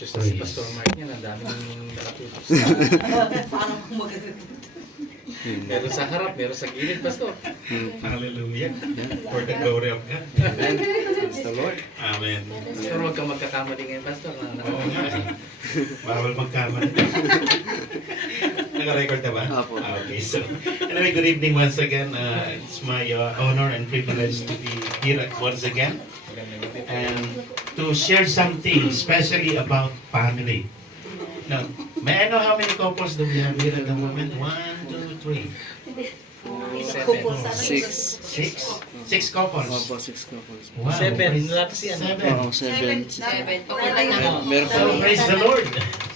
conscious na si Pastor Mark niya, ang daming nakatutok. Parang maganda. Meron sa harap, meron sa gilid, Pastor. Hallelujah. For the glory of God. Amen. Praise the Lord. Amen. Pastor, huwag kang magkakamali ngayon, Pastor. Oo nga. Bawal magkamali. Naka-record na ba? Apo. Okay, so anyway, good evening once again. It's my honor and privilege to be here once again and to share something especially about family. Now, may I know how many couples do we have here at the moment? 1, 2, 3. Six. 6 couples. Opo, 6 couples. Wow. 7. praise- Wala kasi ano. 7. Oo, 7. Meron pa So, praise the Lord.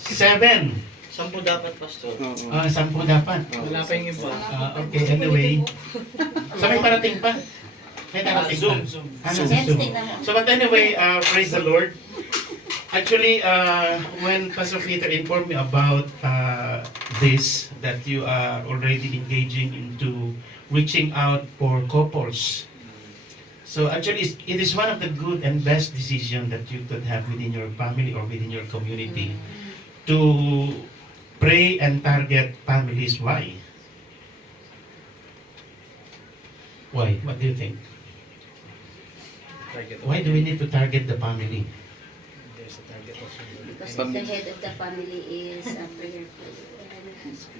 7. 10 dapat, Pastor. Oo. 10 dapat. Wala pa yung iba. Okay, anyway. So may parating pa. May parating Zoom, pa. Zoom. Nasa Zoom. So but anyway, praise the Lord. Actually, when Pastor Peter informed me about this, that you are already engaging into reaching out for couples. So actually, it is one of the good and best decisions that you could have within your family or within your community to pray and target families. Why? Why? What do you think? Target. Why do we need to target the family? There's a target also. Because the head of the family is a prayerful.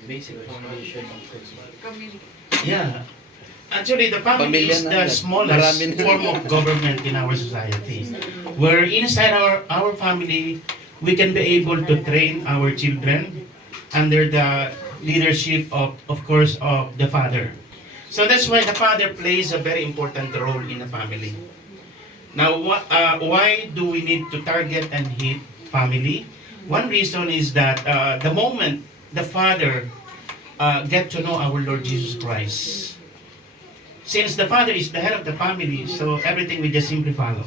Basic foundation of Christmas. Yeah. Actually, the family Pamilya is na the agad. smallest Marami na. form of government in our society. Where inside our family, we can be able to train our children under the leadership of course, of the father. So that's why the father plays a very important role in the family. Now, why do we need to target and hit family? One reason is that the moment the father get to know our Lord Jesus Christ, since the father is the head of the family, so everything we just simply follow,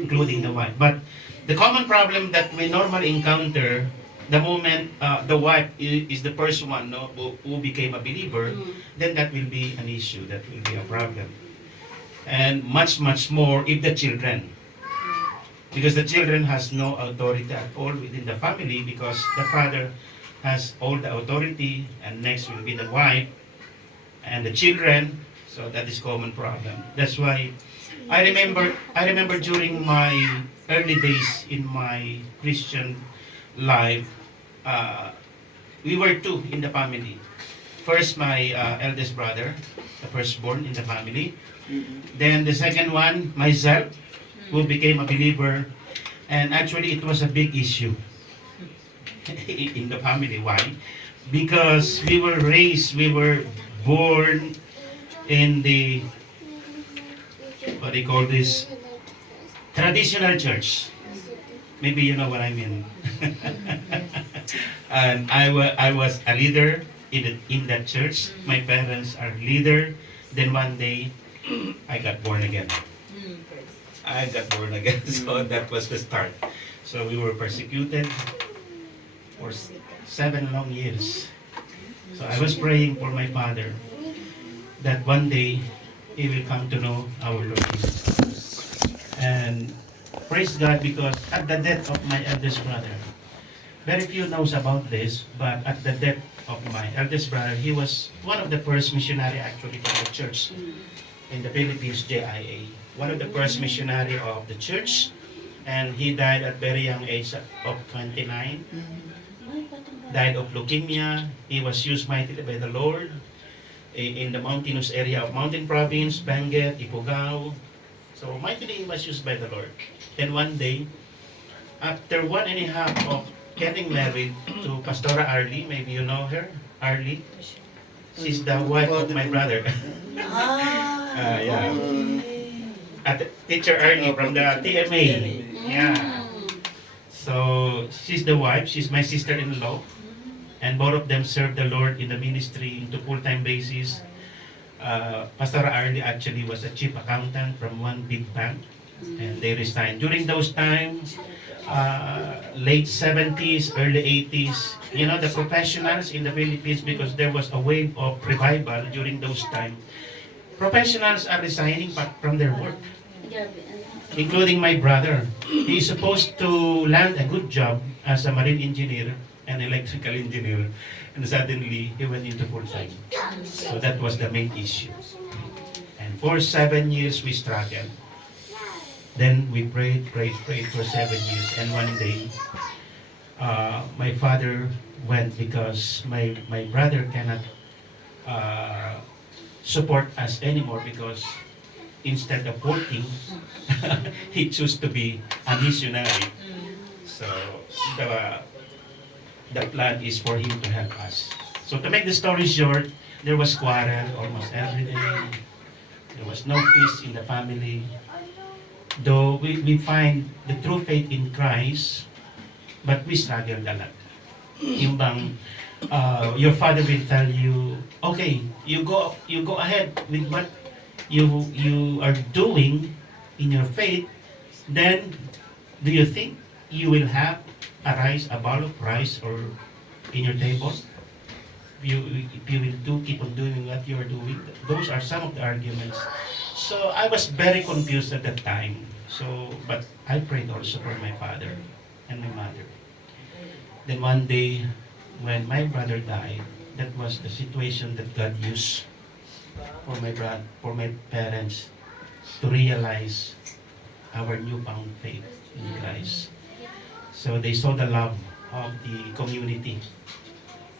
including the wife. But the common problem that we normally encounter, the moment the wife is the first one, no, who became a believer, then that will be an issue, that will be a problem. And much more if the children. Because the children has no authority at all within the family because the father has all the authority and next will be the wife and the children. So that is common problem. That's why I remember during my early days in my Christian life, we were 2 in the family. First, my eldest brother, the firstborn in the family. Then the second one, myself, who became a believer. And actually, it was a big issue in the family. Why? Because we were born in the, what do you call this, traditional church. Maybe you know what I mean. And I was a leader in that church. My parents are leader. Then one day, I got born again. So that was the start. So we were persecuted for 7 long years. So I was praying for my father that one day he will come to know our Lord Jesus. And praise God, because at the death of my eldest brother, very few knows about this, but at the death of my eldest brother, he was one of the first missionary actually from the church in the Philippines, JIA. One of the first missionary of the church, and he died at very young age of 29. Died of leukemia. He was used mightily by the Lord in the mountainous area of Mountain Province, Benguet, Ifugao. So mightily he was used by the Lord. Then one day, after 1.5 of getting married to Pastora Arlie, maybe you know her, Arlie. She's the wife of my brother. Yeah. At Teacher Arlie from the TMA. Yeah. So she's the wife. She's my sister-in-law, and both of them serve the Lord in the ministry into full-time basis. Pastor Arlie actually was a chief accountant from one big bank, and they resigned during those times. Late 70s, early 80s, you know, the professionals in the Philippines, because there was a wave of revival during those times. Professionals are resigning from their work. including my brother. He is supposed to land a good job as a marine engineer and electrical engineer, and suddenly he went into full-time. So that was the main issue. And for 7 years we struggled. Then we prayed for 7 years, and one day my father went because my brother cannot support us anymore because instead of working, he chose to be a missionary. So the plan is for him to help us. So to make the story short, there was quarrel almost every day. There was no peace in the family. Though we find the true faith in Christ, but we struggled a lot. Yung bang, your father will tell you, okay, you go ahead with what you are doing in your faith, then do you think you will have a bowl of rice or in your table? If you will keep on doing what you are doing. Those are some of the arguments. So I was very confused at that time. But I prayed also for my father and my mother. Then one day, when my brother died, that was the situation that God used for my parents to realize our newfound faith in Christ. So they saw the love of the community.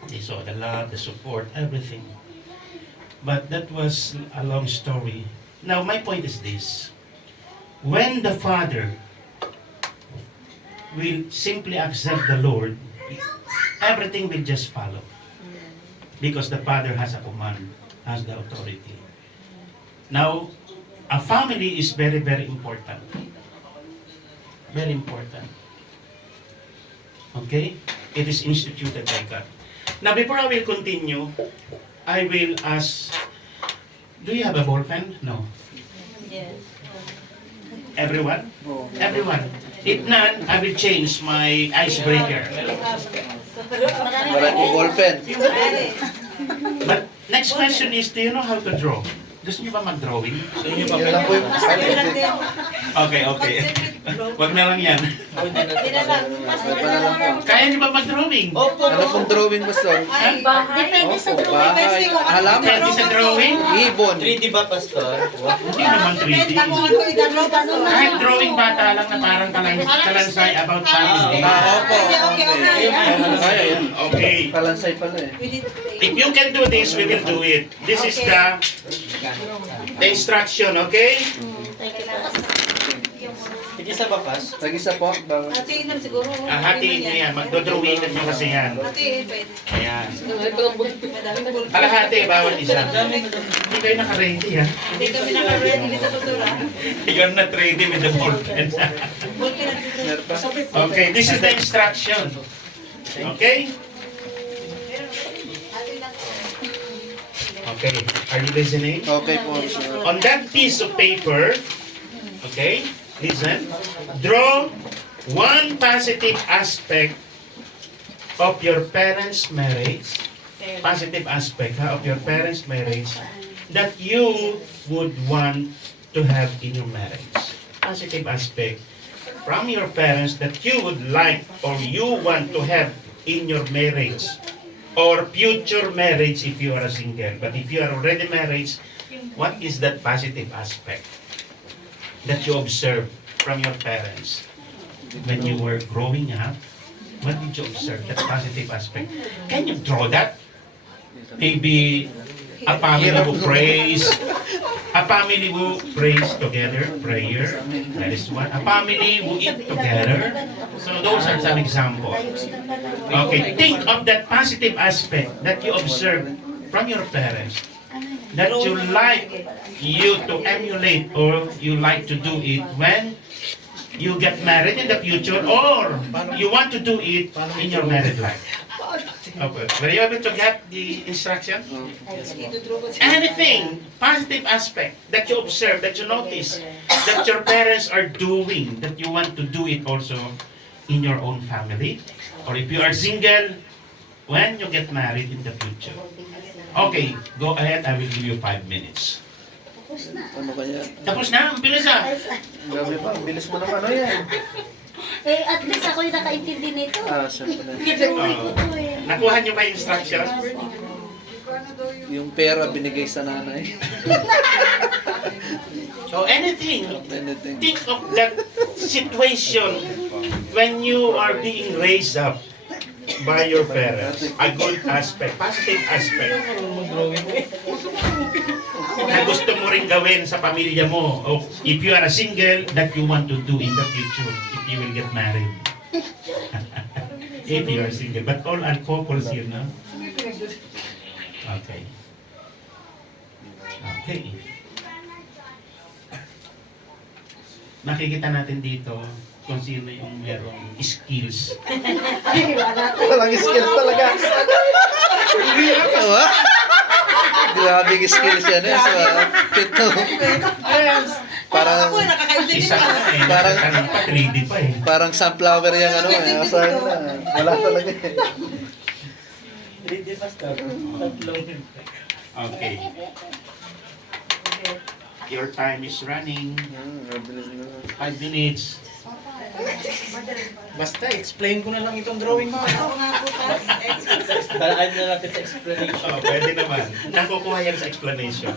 They saw the love, the support, everything. But that was a long story. Now my point is this. When the father will simply accept the Lord, everything will just follow. Because the father has a command, has the authority. Now, a family is very, very important. Very important. Okay? It is instituted by God. Now, before I will continue, I will ask, do you have a ballpen? No. Yes. Everyone? Everyone. If none, I will change my icebreaker. Maraming ballpen. But next question is, do you know how to draw? Gusto niyo ba mag-drawing? Yun lang po yung Okay. Wag na lang yan. Kaya niyo ba mag-drawing? Ano pong drawing, Pastor? Depende sa Opo, drawing. bahay, halaman, Pwede sa drawing? ibon. 3D ba, Pastor? Hindi naman 3D. Kahit drawing bata lang na parang kalansay about family. Opo. Kaya yan. Okay. Kalansay pala eh. If you can do this, we will do it. This is the instruction, okay? Thank you, Pastor. Hindi sa bakas? Tag-isa po. Hatiin na siguro. Hatiin niyo yan. Magdodrawing nyo kasi yan. Hatiin, pwede. Ayan. Madaming bulto. Kalahati, bawat isa. Hindi kayo naka-ready, ha? Hindi kami naka-ready dito sa tura. You're not ready with the ballpen. Bulto na dito. Meron pa. Okay, this is the instruction. Okay? Okay, are you listening? Okay po, sir. On that piece of paper, okay, listen, draw one positive aspect of your parents' marriage, positive aspect of your parents' marriage that you would want to have in your marriage. Positive aspect from your parents that you would like or you want to have in your marriage or future marriage if you are a single. But if you are already married, what is that positive aspect that you observe from your parents when you were growing up? What did you observe, that positive aspect? Can you draw that? Maybe a family who prays, together, prayer, that is one. A family who eat together. So those are some examples. Okay, think of that positive aspect that you observe from your parents, that you like you to emulate or you like to do it when you get married in the future or you want to do it in your married life. Okay. Were you able to get the instruction? Anything, positive aspect that you observe, that you notice, that your parents are doing, that you want to do it also in your own family? Or if you are single, when you get married in the future. Okay, go ahead, I will give you 5 minutes. Tapos na. Ano kaya? Tapos na, ang bilis ah. Grabe pa, ang bilis mo naman. Ano yan? Eh, at least ako yung nakaintindi nito. Ah, syempre. Oh. Nakuha niyo ba yung instruction? Yung pera binigay sa nanay. So anything, Anything. think of that situation when you are being raised up by your parents. A good aspect, positive aspect. Na gusto mo rin gawin sa pamilya mo. O if you are a single, that you want to do in the future if you will get married. If you are single. But all are couples here, no? Okay. Okay. Nakikita natin dito kung sino yung merong skills. Walang skills talaga. Diba? Grabe yung skills yan eh. So, pito. Parang, Ako, nakakaintindi Isa na. ka eh, Parang- parang pa 3D pa eh. parang sunflower yung ano eh. Asahin na. Wala talaga eh. Hindi, Pastor. Tatlong. Okay. Your time is running. Mabilis na. 5 minutes. Basta, explain ko na lang itong drawing mo. Ako nga po, tas. Balaan na natin sa explanation. Oh, pwede naman. Nakukuha yan sa explanation.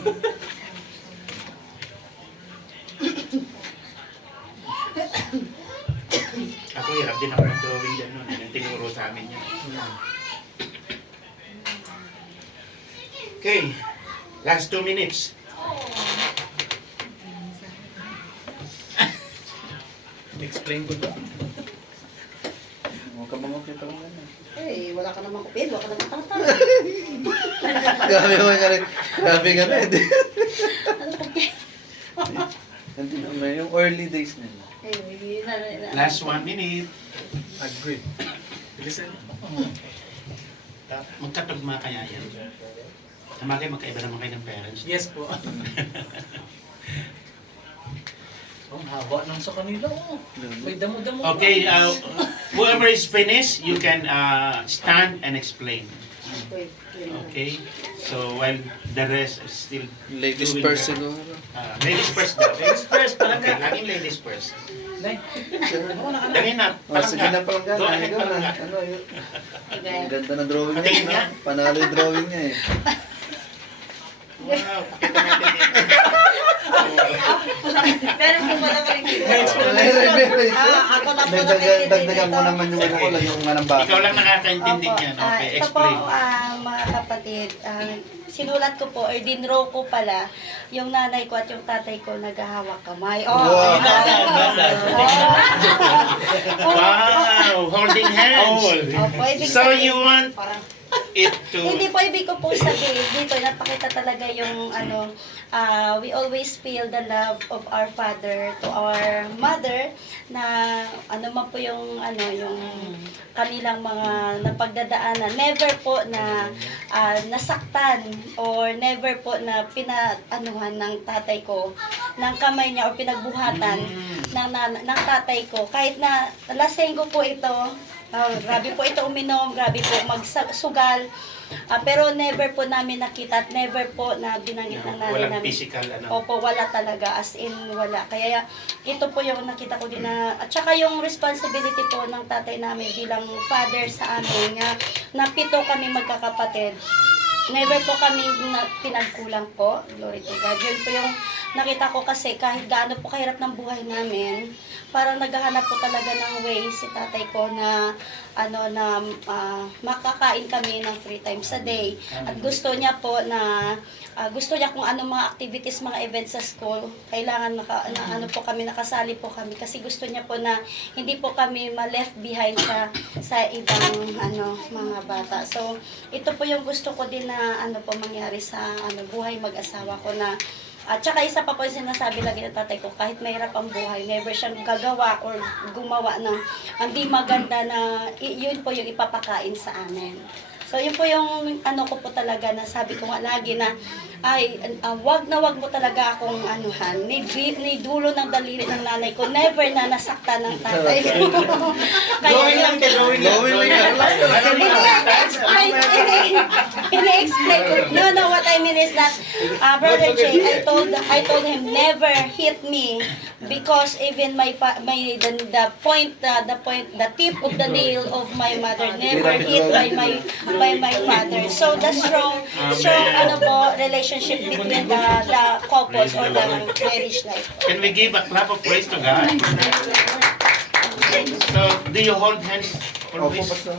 Ako hirap din ako ng drawing dyan nun. Yung tinuro sa amin yan. Okay. Last 2 minutes. Explain ko to. Huwag ka makakita mo yan eh. Eh, wala ka namang kupid, wala ka namang tatang. Grabe mo nga rin. Grabe nga rin. Hindi naman yung early days nila. Last 1 minute. Agreed. Listen. Magkatugma kaya yan. Namagay magkaiba naman kayo ng parents. Yes po. Ang haba nang sa kanila. Oh. May damo-damo. Okay, whoever is finished, you can stand and explain. Okay? So while the rest is still Ladies doing first their- siguro. Ladies first daw. Ladies first, Okay, palangga. laging ladies first. Nay, Dali na, Oh, sige na palangga. Go ahead, Go na. palangga. Ano yun? Ang ganda ng drawing Patingin niya. nga. Panalo yung drawing niya eh. Wow, pakita natin dito. Meron po pala rin Ako na po nakikita Dagdagan mo naman yung ano ko, lagyan mo nga ng baka. Ikaw lang nakakaintindi Opo. niyan. Okay, Ito po, explain. mga kapatid, sinulat ko po, or dinraw ko pala, yung nanay ko at yung tatay ko naghahawak kamay. Oh, Wow. Wow, holding hands. Opo, ibig So sabihin- you want Parang, it to... hindi po ibig ko po sabihin dito, napakita talaga yung we always feel the love of our father to our mother, na ano man po yung yung kanilang mga napagdadaanan, never po na nasaktan or never po na pinaanuhan ng tatay ko ng kamay niya o pinagbuhatan ng tatay ko, kahit na lasenggo po ito. Grabe po ito uminom, grabe po magsugal. Pero never po namin nakita at never po na binanggit ng nanay Walang namin. physical, Opo, wala talaga, as in wala. Kaya ito po yung nakita ko din na, at saka yung responsibility po ng tatay namin bilang father sa amin, na 7 kami magkakapatid. Never po kami pinagkulang po, glory to God. Yun po yung nakita ko, kasi kahit gaano po kahirap ng buhay namin, parang naghahanap po talaga ng way si tatay ko na makakain kami ng 3 times a day. At gusto niya po na gusto niya kung anong mga activities, mga events sa school, kailangan nakasali po kami, kasi gusto niya po na hindi po kami ma-left behind sa ibang mga bata. So ito po yung gusto ko din na mangyari sa buhay mag-asawa ko, na at saka isa pa po yung sinasabi lagi ng tatay ko, kahit mahirap ang buhay, never siyang gagawa or gumawa ng hindi maganda, na yun po yung ipapakain sa amin. So yun po yung ko po talaga, na sabi ko nga lagi na wag mo talaga akong ni dulo ng daliri ng nanay ko, never na nasaktan ng tatay ko. drawing lang ka, drawing lang. Drawing lang. Ini-explain ko. No, what I mean is that Brother Jay, I told him never hit me because even the tip of the nail of my mother never hit by my father. So the strong relationship between the couples or the marriage life. Can we give a clap of praise to God? So, do you hold hands Opo, always? Pastor.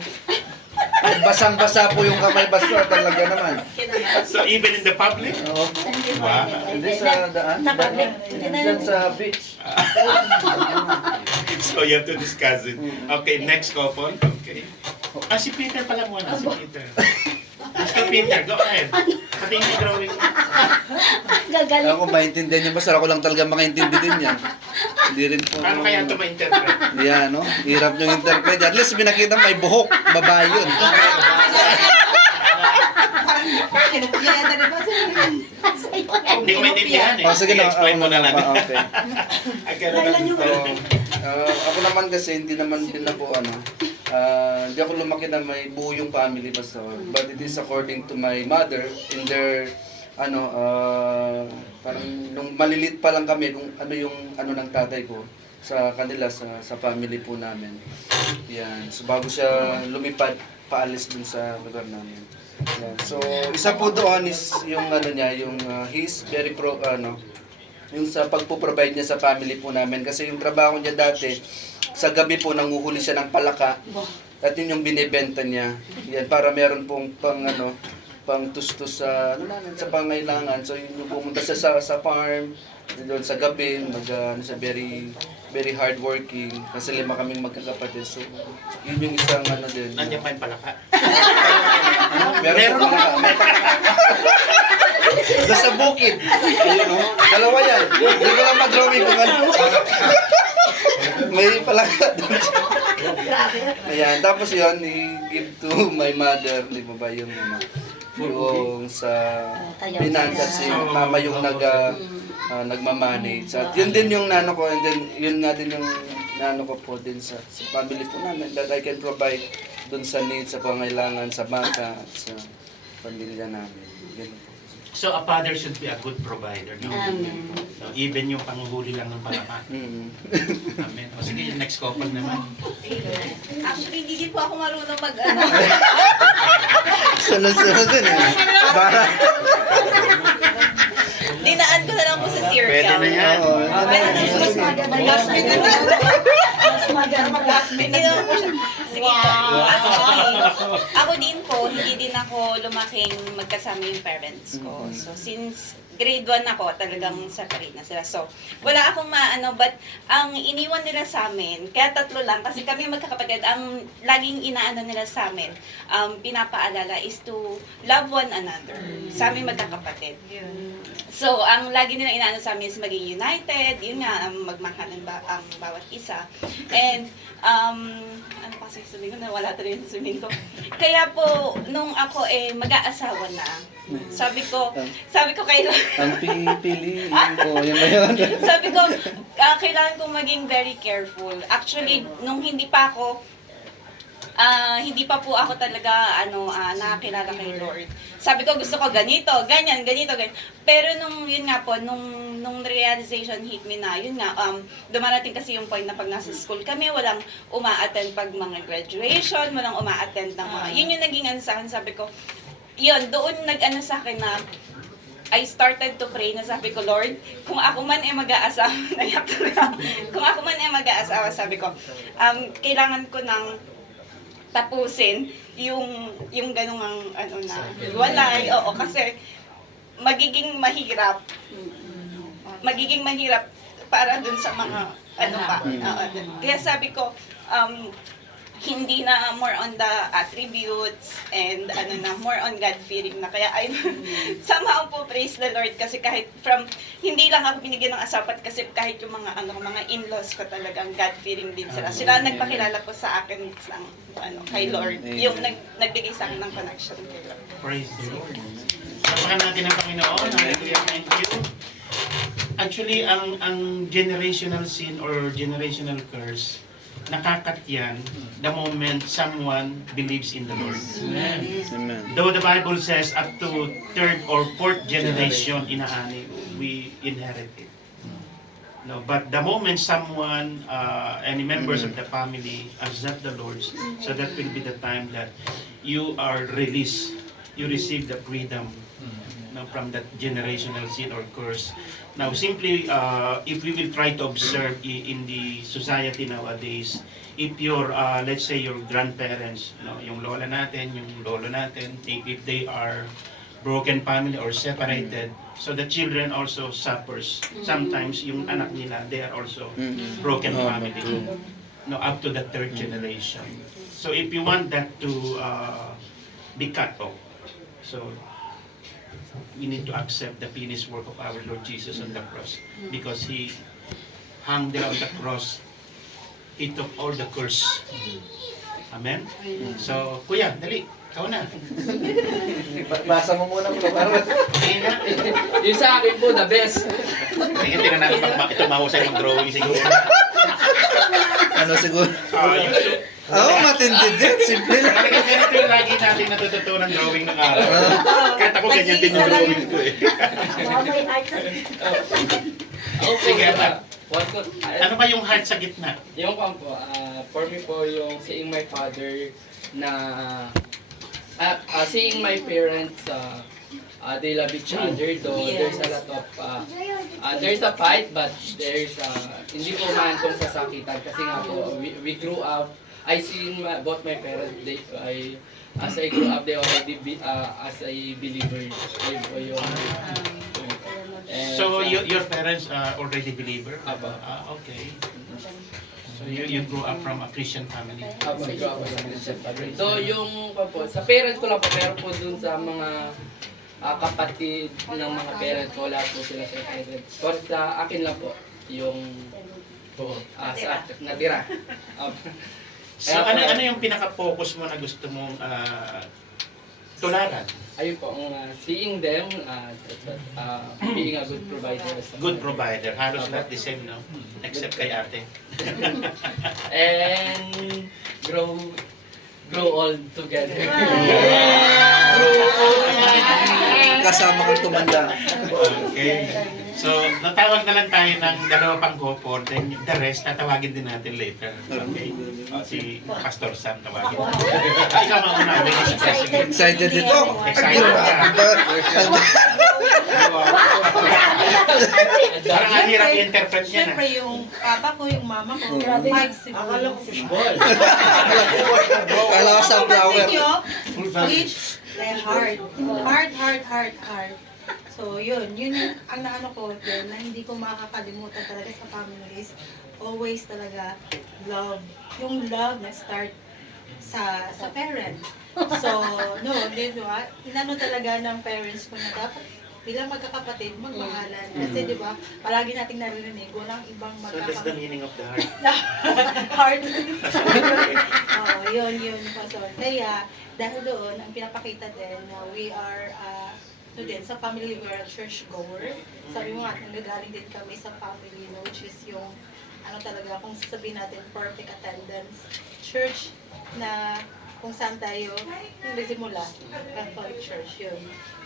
Basang-basa po yung kamay, Pastor. Talaga naman. So, even in the public? Oo. Wow. Hindi sa daan. Diyan sa beach. So, you have to discuss it. Okay, next couple. Okay. Si Peter pala muna. Si Peter. Mr. Peter, go ahead. Pati yung drawing. Gagaling. Ako maintindihan niya, Pastor. Ako lang talaga makaintindi din yan. Hindi rin po. Paano kaya ito ma-interpret? Yan, no? Hirap niyong interpret. At least pinakita may buhok. Babae yun. Hindi ko maintindihan eh. Sige na. Explain mo na lang. Okay. Ako naman kasi, hindi naman din ako, hindi ako lumaki na may buo yung family, Pastor. But it is according to my mother, in their, parang nung malilit pa lang kami, kung ano yung, ng tatay ko sa kanila, sa family po namin. Yan. So, bago siya lumipad, paalis dun sa lugar namin. Yan. So, isa po doon is yung, he's very yung sa pagpo-provide niya sa family po namin. Kasi yung trabaho niya dati, sa gabi po nanguhuli siya ng palaka. At yun yung binebenta niya. Yan, para meron pong pang tustos sa sa pangailangan. So yung pumunta siya sa farm, doon sa gabi, very hard working. Kasi 5 kaming magkakapatid. So yun yung isang din. Nandiyan pa yung palaka. Meron pa doon sa bukid. Ayun, dalawa yan. Hindi ko lang mag-drawing kung ano. May palaka doon. Ayan, tapos yun, i-give to my mother, di ba ba yung yung sa finance at si mama yung nagmamanage. At yun din yung nano ko, and then yun nga din yung nano ko po din sa family po namin, that I can provide dun sa needs, sa pangailangan, sa bata, at sa pamilya namin. Ganun po. So, a father should be a good provider. No? Amen. So, even yung panguhuli lang ng palaka. Amen. O sige, next couple naman. Actually, hindi din po ako marunong Sunod-sunod din eh. Para. Dinaan ko na lang po sa circle. Pwede na yan. Oo. Mas maganda. Last minute na. Mas maganda. Last minute na po siya. Sige po. Actually, ako din po, hindi din ako lumaking magkasama yung parents ko. So, since grade 1 ako, talagang separate na sila. So, wala akong but ang iniwan nila sa amin, kaya 3 lang, kasi kami magkakapatid, ang laging inaano nila sa amin, pinapaalala is to love one another. Sa amin magkakapatid. So, ang lagi nila inaano sa amin is maging united, yun nga, magmahal ang bawat isa. And, ano pa sasabihin ko, nawala tuloy yung sasabihin ko. Kaya po, nung ako mag-aasawa na, sabi ko kailangan, Ang pipiliin ko, yun ba yun? sabi ko, kailangan kong maging very careful. Actually, nung hindi pa po ako talaga nakakilala kay Lord. Sabi ko gusto ko ganito, ganyan. Pero yun nga po, nung realization hit me na, yun nga, dumarating kasi yung point na pag nasa school kami, walang uma-attend pag mga graduation, walang uma-attend ng mga, yun yung naging sa akin, sabi ko, yun, doon sa akin na, I started to pray na sabi ko, Lord, kung ako man mag-aasawa, kung ako man mag-aasawa, sabi ko, kailangan ko ng tapusin yung ganung walay, oo, kasi magiging mahirap para dun sa mga kaya sabi ko, hindi na more on the attributes and more on God-fearing na. Kaya I somehow po praise the Lord kasi kahit hindi lang ako binigyan ng asapat kasi kahit yung mga in-laws ko talagang God-fearing din sila. Sila nagpakilala po sa akin kay Lord. Yung nagbigay sa akin ng connection kay Lord. Praise the Lord. Sapahan natin ang Panginoon. Hallelujah. Thank you. Actually, ang generational sin or generational curse nakakatyan the moment someone believes in the Lord. Amen. Though the Bible says up to third or fourth generation inaani, we inherit it. No, but the moment someone, any members of the family accept the Lord, so that will be the time that you are released. You receive the freedom, no, from that generational sin or curse. Now, simply, if we will try to observe in the society nowadays, if your, let's say, your grandparents, no, yung lola natin, yung lolo natin, if they are broken family or separated, so the children also suffers. Sometimes yung anak nila, they are also broken family, no, up to the third generation. So if you want that to be cut off, so we need to accept the finished work of our Lord Jesus on the cross, because He hung there on the cross. He took all the curse. Amen? So, Kuya, dali, ikaw na. Basa mo muna ko para. Okay na. Yung sa akin po, the best. Tingnan tingnan natin pag ito mahusay yung drawing siguro. Ano siguro? Yung Oo, matindi din. Simple lang. talagang ganito yung lagi natin natututunan drawing ng araw. Kahit ako ganyan din yung drawing ko eh. Mamay art. Sige, Pat. Ano Ano ba yung heart sa gitna? yung kwan po, for me po yung seeing my father na seeing my parents they love each other though there's a lot of there's a fight but there's hindi po man kung sasakitan kasi nga po we grew up I seen both my parents as I grew up they already as a believer yun po yung and, So your parents are already believer? Apo. Okay. So you grew up from a Christian family? So yung po, sa parents ko lang po, pero po dun sa mga kapatid ng mga parents ko, wala po sila sa parents. Or sa akin lang po, yung sa natira. So ano yung pinaka-focus mo na gusto mong tularan? Ayun po, seeing them, being a good provider. Good provider. Halos lahat the same, no? Except kay ate. And grow old together. Kasama kang tumanda. Okay. So, natawag na lang tayo ng dalawa pang couple, then the rest, tatawagin din natin later. Okay? Si Pastor Sam tawagin. Ikaw mauna, Dennis President. Excited dito. Excited ka. Parang ang hirap i-interpret niya na. Siyempre yung papa ko, yung mama ko, 5 siblings. Fishball. Kala ko sunflower. Which, they're hard. Hard. So yun yung ang naano ko din na hindi ko makakalimutan talaga sa family is always talaga love. Yung love na start sa parent. So, no, di ba? Inano talaga ng parents ko na dapat bilang magkakapatid, magmahalan. Kasi di ba, palagi nating naririnig, walang ibang So that's the magkakapatid. meaning of the heart. Hard. Oh, yun, Pastor. Kaya, dahil doon, ang pinapakita din na we are, din, sa family, we are a church goer. Sabi mo nga, nanggagaling din kami sa family, no, which is yung, ano talaga, kung sasabihin natin, perfect attendance. Church na kung saan tayo nagsimula, Catholic Church, yun.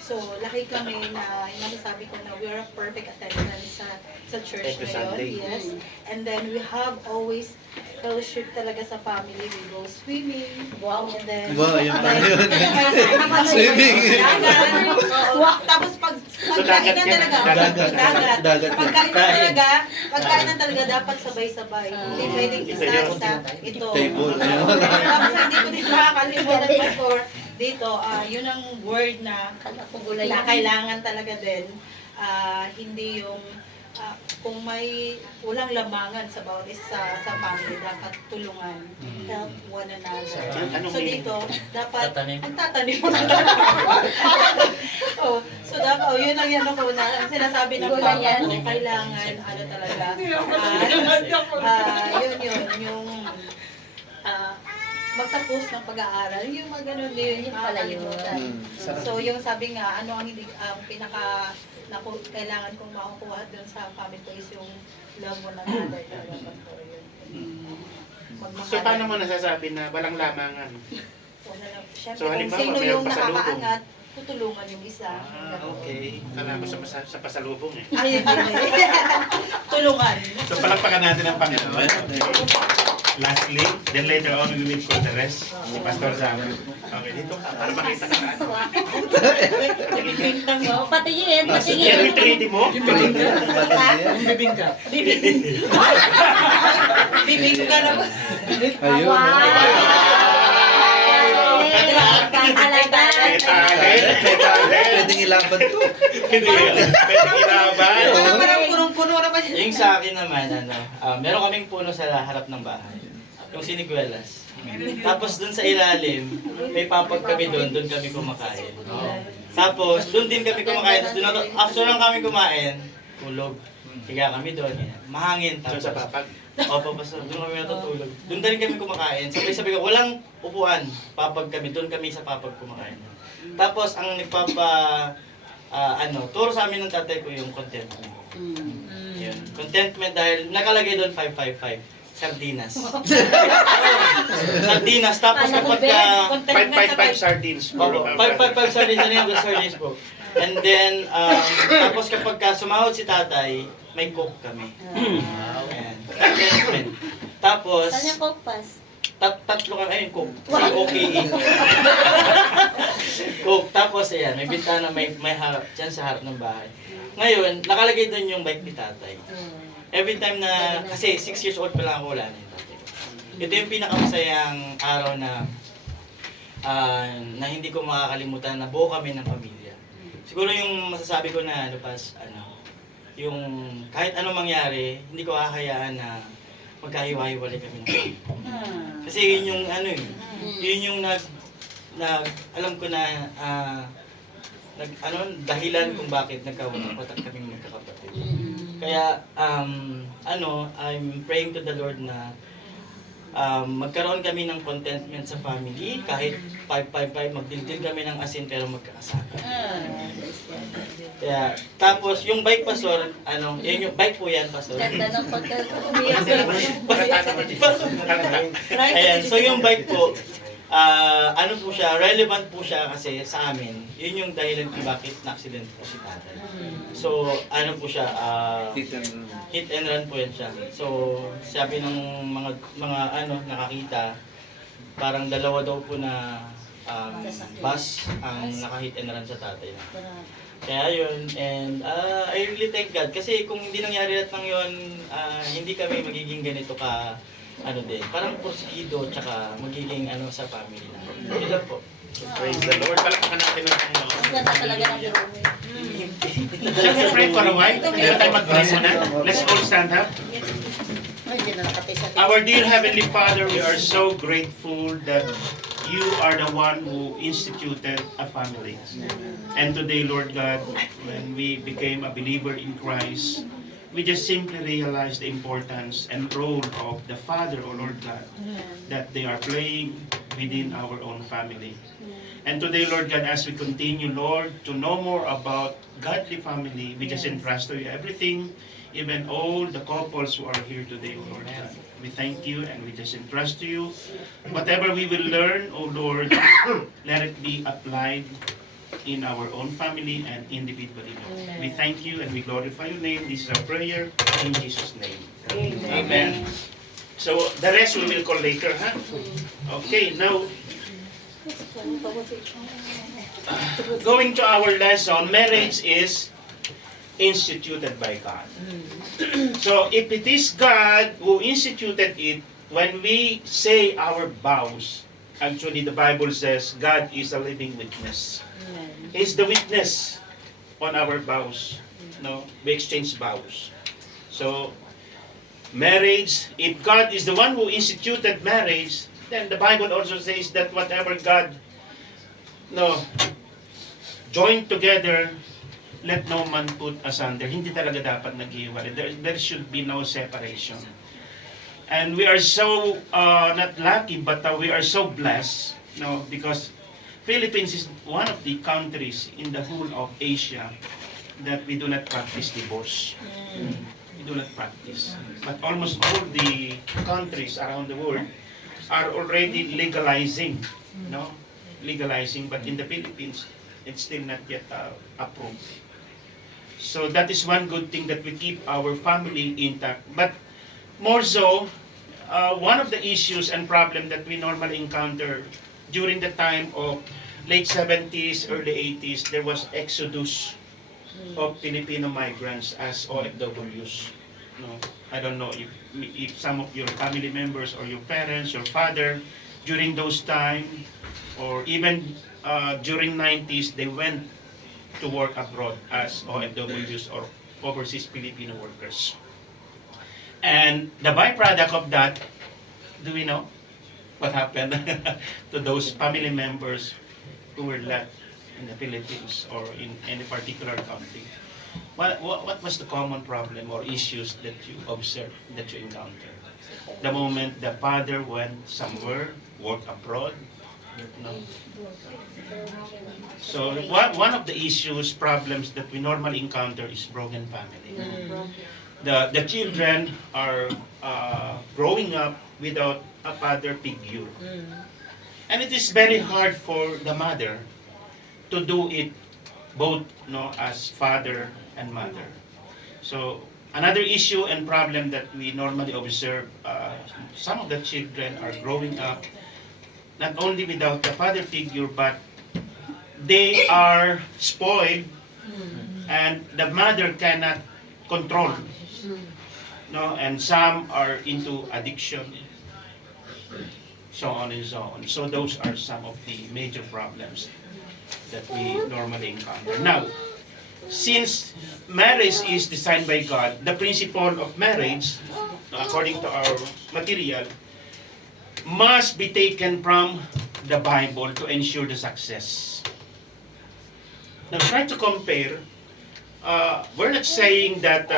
So, laki kami na, yung masasabi ko na we are a perfect attendance sa church Every na yun. Sunday. Yes. And then we have always fellowship talaga sa family. We go swimming. Wow. And then, Wow, yun pala yun. Swimming. Tapos pagkain na talaga. Dagat. Pagkain na talaga dapat sabay-sabay. Hindi pwedeng isa-isa. Ito. Table. Tapos hindi ko din makakalimutan before dito, yun ang word na Kala ko gulay. na kailangan talaga din. Hindi yung kung may walang lamangan sa bawat isa sa family, dapat tulungan, help one another. Anong So meaning? dito, dapat Tatanim. ang tatanim mo na. So dapat, yun ang yan ko na ang sinasabi ng Gulay papa yan. ko, kailangan, ano talaga, yun, yung magtapos ng pag-aaral, yung mga ganun din, yung Pala yun. makakalimutan. So yung sabi nga, ano ang hindi ang pinaka kailangan kong makukuha doon sa family ko is yung love one another talaga, Pastor, yun. magmahal. So paano mo nasasabi na walang lamangan? Wala lang. Siyempre, So, kung halimbawa, sino mayroon yung pasalubong. nakakaangat, tutulungan yung isa. Ah, okay. Kala ko sa pasalubong eh. Ay, hindi. Tulungan. So palakpakan natin ang Panginoon. Lastly, then later on we will call the rest. Si Pastor Sam. Okay, dito ka para makita ka na. So, patingin, Yan patingin. yung 3D mo? Yung bibingka. Bibig ka na ba? Ayun. Talaga. May talent, may talent. Pwedeng ilaban to. Pwedeng ilaban. Parang punong-puno na ba siya? Yung sa akin naman, meron kaming puno sa harap ng bahay. Yung siniguelas. Tapos dun sa ilalim, may papag kami doon kami kumakain. Tapos doon din kami kumakain. Tapos after lang kami kumain, tulog. Higa kami doon. Mahangin. So Tapos sa papag. Opo, basta doon kami natutulog. Doon din kami kumakain. Sabay-sabay ko, walang upuan. Papag kami, doon kami sa papag kumakain. Tapos ang turo sa amin ng tatay ko yung contentment. Yun. Contentment dahil nakalagay doon 555. Sardinas. Sardinas. Tapos kapag 555 sardines. Opo, 555 sardines na yung sardines po. And then, tapos kapag sumahod si tatay, may coke kami. Ayan. Contentment. Tapos, Saan yung kokpas? tatlo kami, ayun, coke. Okay. Coke. Tapos, ayan, may bintana, may harap, dyan sa harap ng bahay. Ngayon, nakalagay doon yung bike ni tatay. Every time na, kasi 6 years old pa lang ako, wala na yung tatay. Ito yung pinakamasayang araw na hindi ko makakalimutan na buo kami ng pamilya. Siguro yung masasabi ko na yung kahit anong mangyari, hindi ko kakayaan na magkahiwa-hiwalay kami ng pamilya. Kasi yun yung yun yung alam ko na dahilan kung bakit nagkawatak kaming magkakapatid. Kaya I'm praying to the Lord na magkaroon kami ng contentment sa family, kahit 555, magdildil kami ng asin pero magkakasama. Kaya, tapos yung bike, Pastor, yun yung bike po yan, Pastor. Ganda ng pagkakataon. Ayan, so yung bike po, po siya, relevant po siya kasi sa amin. Yun yung dahilan kung bakit na-accident po si tatay. So, po siya, hit and run po yan siya. So, sabi ng mga nakakita, parang dalawa daw po na bus ang naka-hit and run sa tatay na. Kaya yun, and I really thank God kasi kung hindi nangyari lahat ng yun, hindi kami magiging ganito ka parang porsigido tsaka magiging sa family na. Yun lang po. Praise the Lord. Palakpakan natin ang Panginoon. Ang ganda talaga ng drawing. Let's pray for a while. Hindi tayo mag-pray muna. Let's all stand up. Ay, hindi na nakatay sa Our dear Heavenly Father, we are so grateful that you are the one who instituted a family. And today, Lord God, when we became a believer in Christ, we just simply realized the importance and role of the Father, O Lord God, that they are playing within our own family. And today, Lord God, as we continue, Lord, to know more about godly family, we just entrust to you everything, even all the couples who are here today, O Lord God. We thank you and we just entrust to you. Whatever we will learn, O Lord, let it be applied in our own family and individually. We thank you and we glorify your name. This is our prayer in Jesus' name. Amen. So the rest we will call later, huh? Okay, now going to our lesson, marriage is instituted by God. So if it is God who instituted it, when we say our vows, actually the Bible says God is a living witness. He's the witness on our vows. No, we exchange vows. So marriage, if God is the one who instituted marriage, then the Bible also says that whatever God joined together, let no man put asunder. Hindi talaga dapat naghiwalay. There should be no separation. And we are so not lucky, but we are so blessed, because Philippines is one of the countries in the whole of Asia that we do not practice divorce. we do not practice. But almost all the countries around the world are already legalizing, no? Legalizing, but in the Philippines, it's still not yet approved. So that is one good thing, that we keep our family intact. But more so, one of the issues and problem that we normally encounter during the time of late 70s, early 80s, there was exodus of Filipino migrants as OFWs. No, I don't know if some of your family members or your parents, your father, during those time, or even during 90s, they went to work abroad as OFWs or overseas Filipino workers. And the byproduct of that, do we know what happened to those family members who were left in the Philippines or in any particular country? What was the common problem or issues that you observed, that you encountered? The moment the father went somewhere, work abroad, no? So one of the issues, problems that we normally encounter is broken family. The children are growing up without a father figure. And it is very hard for the mother to do it both, no, as father and mother. So another issue and problem that we normally observe, some of the children are growing up not only without the father figure, but they are spoiled and the mother cannot control. No, and some are into addiction, so on and so on. So those are some of the major problems that we normally encounter. Now, since marriage is designed by God, the principle of marriage, according to our material, must be taken from the Bible to ensure the success. Now, try to compare. We're not saying that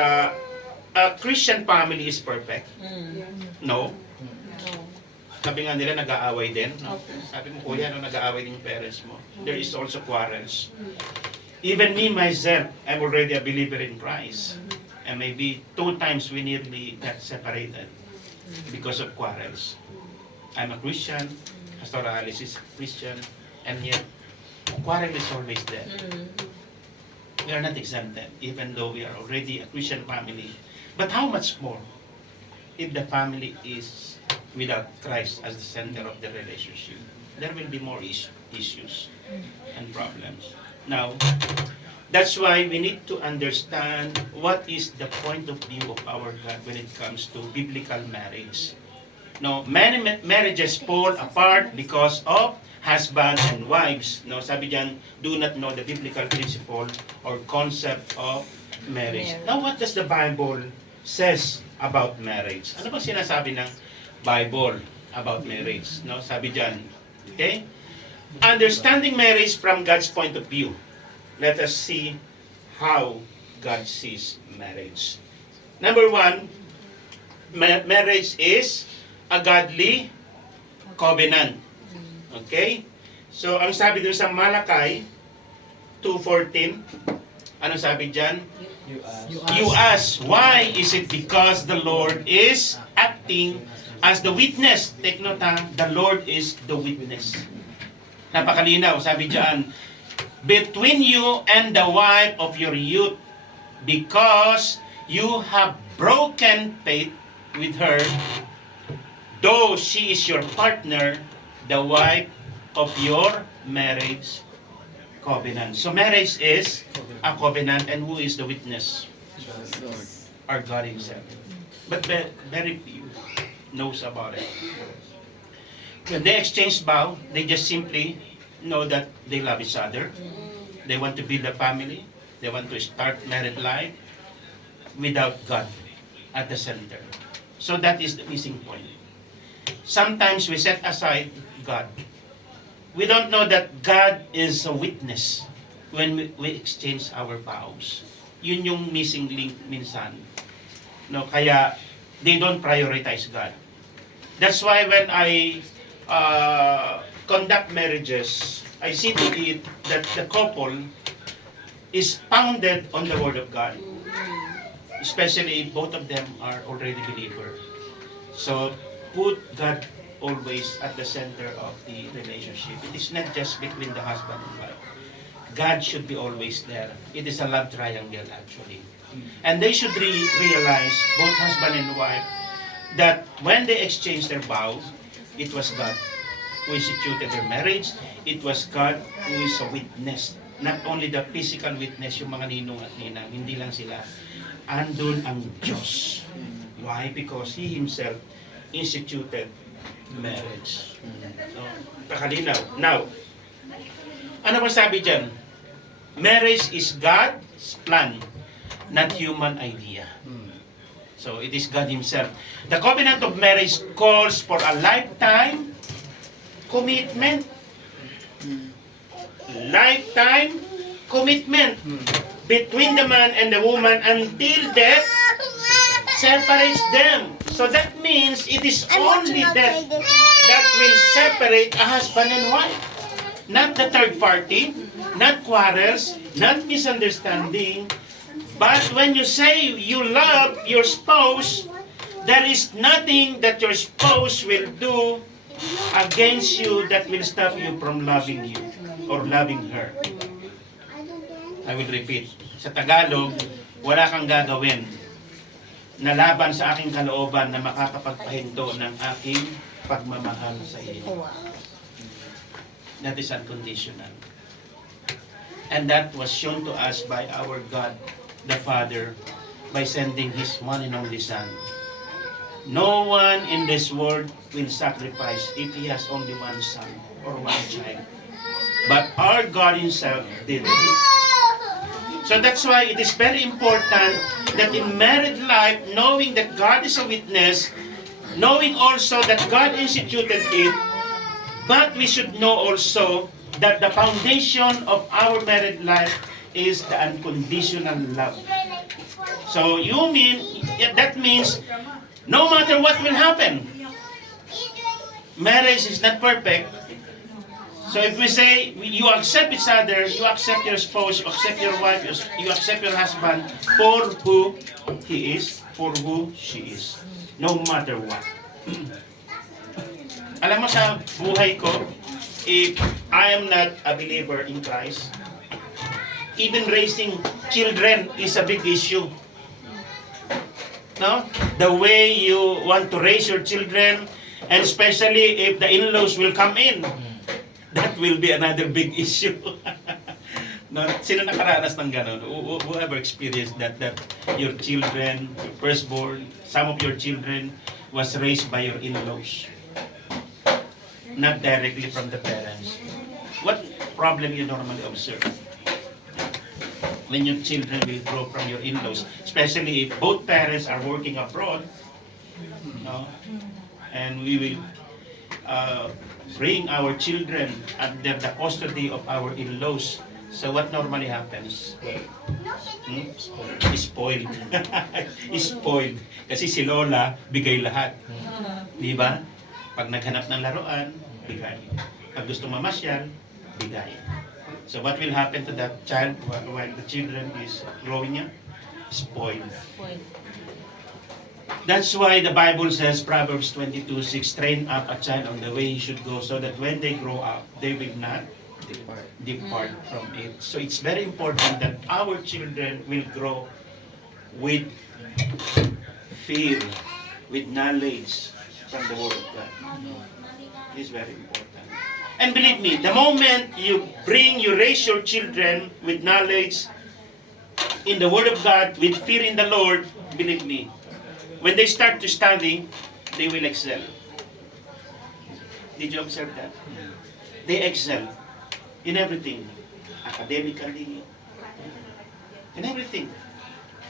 a Christian family is perfect. No. Sabi nga nila, nag-aaway din. No? Sabi mo, kuya, no, nag-aaway din yung parents mo. There is also quarrels. Even me, myself, I'm already a believer in Christ. And maybe 2 times we nearly got separated because of quarrels. I'm a Christian, Pastor Alice is Christian, and yet, quarrel is always there. We are not exempted, even though we are already a Christian family. But how much more if the family is without Christ as the center of the relationship? There will be more issues and problems. Now, that's why we need to understand what is the point of view of our God when it comes to biblical marriage. No, many marriages fall apart because of husband and wives. No, sabi diyan, do not know the biblical principle or concept of marriage. Now, what does the Bible says about marriage? Ano ba sinasabi ng Bible about marriage? No, sabi diyan, okay? Understanding marriage from God's point of view. Let us see how God sees marriage. Number 1, marriage is a godly covenant. Okay? So, ang sabi dun sa Malakay 2:14, ano sabi dyan? You ask, why is it? Because the Lord is acting as the witness. Take note ha, the Lord is the witness. Napakalinaw, sabi dyan, between you and the wife of your youth, because you have broken faith with her, though she is your partner, the wife of your marriage covenant. So marriage is a covenant, and who is the witness? Our God Himself. But very few knows about it. When they exchange vow, they just simply know that they love each other. They want to build a family. They want to start married life without God at the center. So that is the missing point. Sometimes we set aside God. We don't know that God is a witness when we exchange our vows. Yun yung missing link minsan. No, kaya they don't prioritize God. That's why when I conduct marriages, I see to it that the couple is founded on the Word of God. especially if both of them are already believer. So put God always at the center of the relationship. It is not just between the husband and wife. God should be always there. It is a love triangle actually. And they should realize, both husband and wife, that when they exchanged their vows, it was God who instituted their marriage. It was God who is a witness. Not only the physical witness, yung mga ninong at ninang, hindi lang sila. Andun ang Diyos. Why? Because He Himself instituted marriage. No? Pakalinaw. Now, ano pa sabi dyan? Marriage is God's plan, not human idea. So it is God Himself. The covenant of marriage calls for a lifetime commitment. Lifetime commitment between the man and the woman until death separates them. So that means it is only death that will separate a husband and wife. Not the third party, not quarrels, not misunderstanding. But when you say you love your spouse, there is nothing that your spouse will do against you that will stop you from loving you or loving her. I will repeat. Sa Tagalog, wala kang gagawin na laban sa aking kalooban na makakapagpahinto ng aking pagmamahal sa iyo. That is unconditional. And that was shown to us by our God, the Father, by sending His one and only Son. No one in this world will sacrifice if he has only one son or one child. But our God Himself did it. So that's why it is very important that in married life, knowing that God is a witness, knowing also that God instituted it, but we should know also that the foundation of our married life is the unconditional love. So that means no matter what will happen, marriage is not perfect. So if we say you accept each other, you accept your spouse, you accept your wife, you accept your husband for who he is, for who she is, no matter what. Alam mo sa buhay ko, if I am not a believer in Christ, even raising children is a big issue. No? The way you want to raise your children, and especially if the in-laws will come in, that will be another big issue. No? Sino nakaranas ng gano'n? Whoever experienced that your children, your firstborn, some of your children was raised by your in-laws, not directly from the parents. What problem you normally observe when your children will grow from your in-laws, especially if both parents are working abroad, no? And we will bring our children under the custody of our in-laws. So what normally happens? Spoiled. Spoiled. Kasi si Lola, bigay lahat. Di ba? Pag naghanap ng laruan, bigay. Pag gusto mamasyal, bigay. So what will happen to that child while the children is growing up? Spoiled. That's why the Bible says, Proverbs 22:6, train up a child on the way he should go, so that when they grow up, they will not depart from it. So it's very important that our children will grow with fear, with knowledge from the Word of God. It's very important. And believe me, the moment you raise your children with knowledge in the Word of God, with fear in the Lord, believe me, when they start to study, they will excel. Did you observe that? They excel in everything, academically, in everything.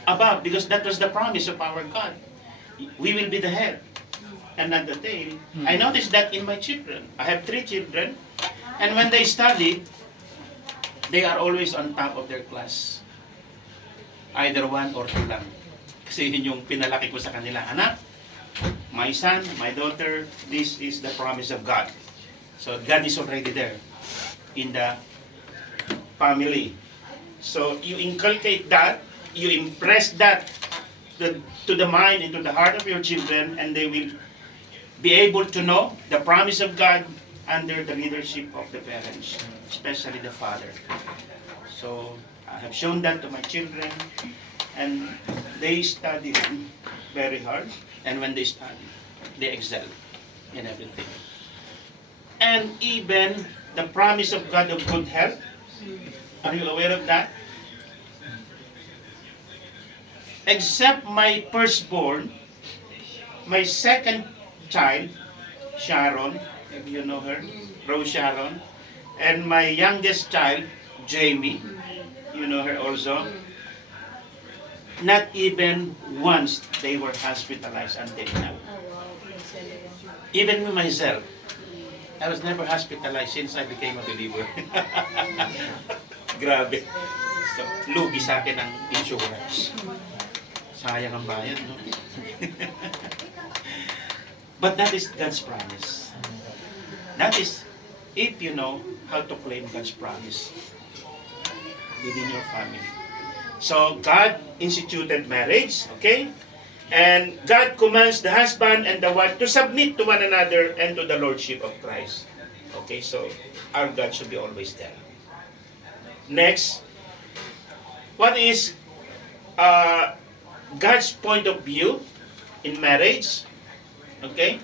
Above, because that was the promise of our God. We will be the head and not the tail. I noticed that in my children. I have 3 children, and when they study, they are always on top of their class. Either 1 or 2 lang. Kasi yun yung pinalaki ko sa kanila. Anak, my son, my daughter, this is the promise of God. So God is already there in the family. So you inculcate that, you impress that to the mind and to the heart of your children, and they will be able to know the promise of God under the leadership of the parents, especially the father. So I have shown that to my children, and they study very hard, and when they study, they excel in everything. And even the promise of God of good health, are you aware of that? Except my firstborn, my second child, Sharon, if you know her, Rose Sharon, and my youngest child, Jamie, you know her also. Not even once they were hospitalized until now. Even myself, I was never hospitalized since I became a believer. Grabe. So, lugi sa akin ang insurance. Sayang ang bayad, no? But that is God's promise. That is, if you know how to claim God's promise within your family. So, God instituted marriage, okay? And God commands the husband and the wife to submit to one another and to the lordship of Christ. Okay, so our God should be always there. Next, what is God's point of view in marriage? Okay?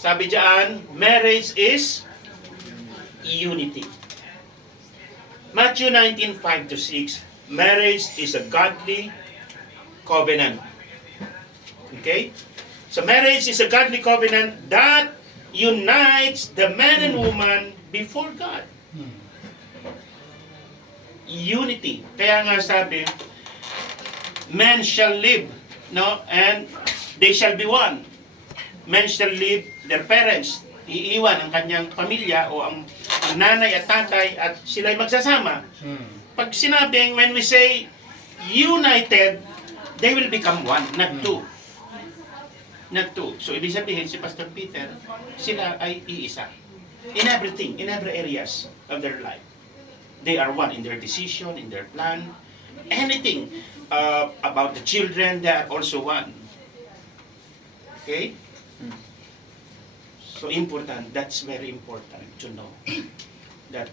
Sabi diyan, marriage is unity. Matthew 19:5-6, marriage is a godly covenant. Okay? So marriage is a godly covenant that unites the man and woman before God. Unity. Kaya nga sabi, men shall live, no? And they shall be one. Men shall leave their parents. Iiwan ang kanyang pamilya o ang nanay at tatay at sila'y magsasama. Pag sinabing, when we say united, they will become one, not two. Not two. So, ibig sabihin, si Pastor Peter, sila ay iisa. In everything, in every areas of their life. They are one in their decision, in their plan. Anything about the children, they are also one. Okay? So important, that's very important to know. That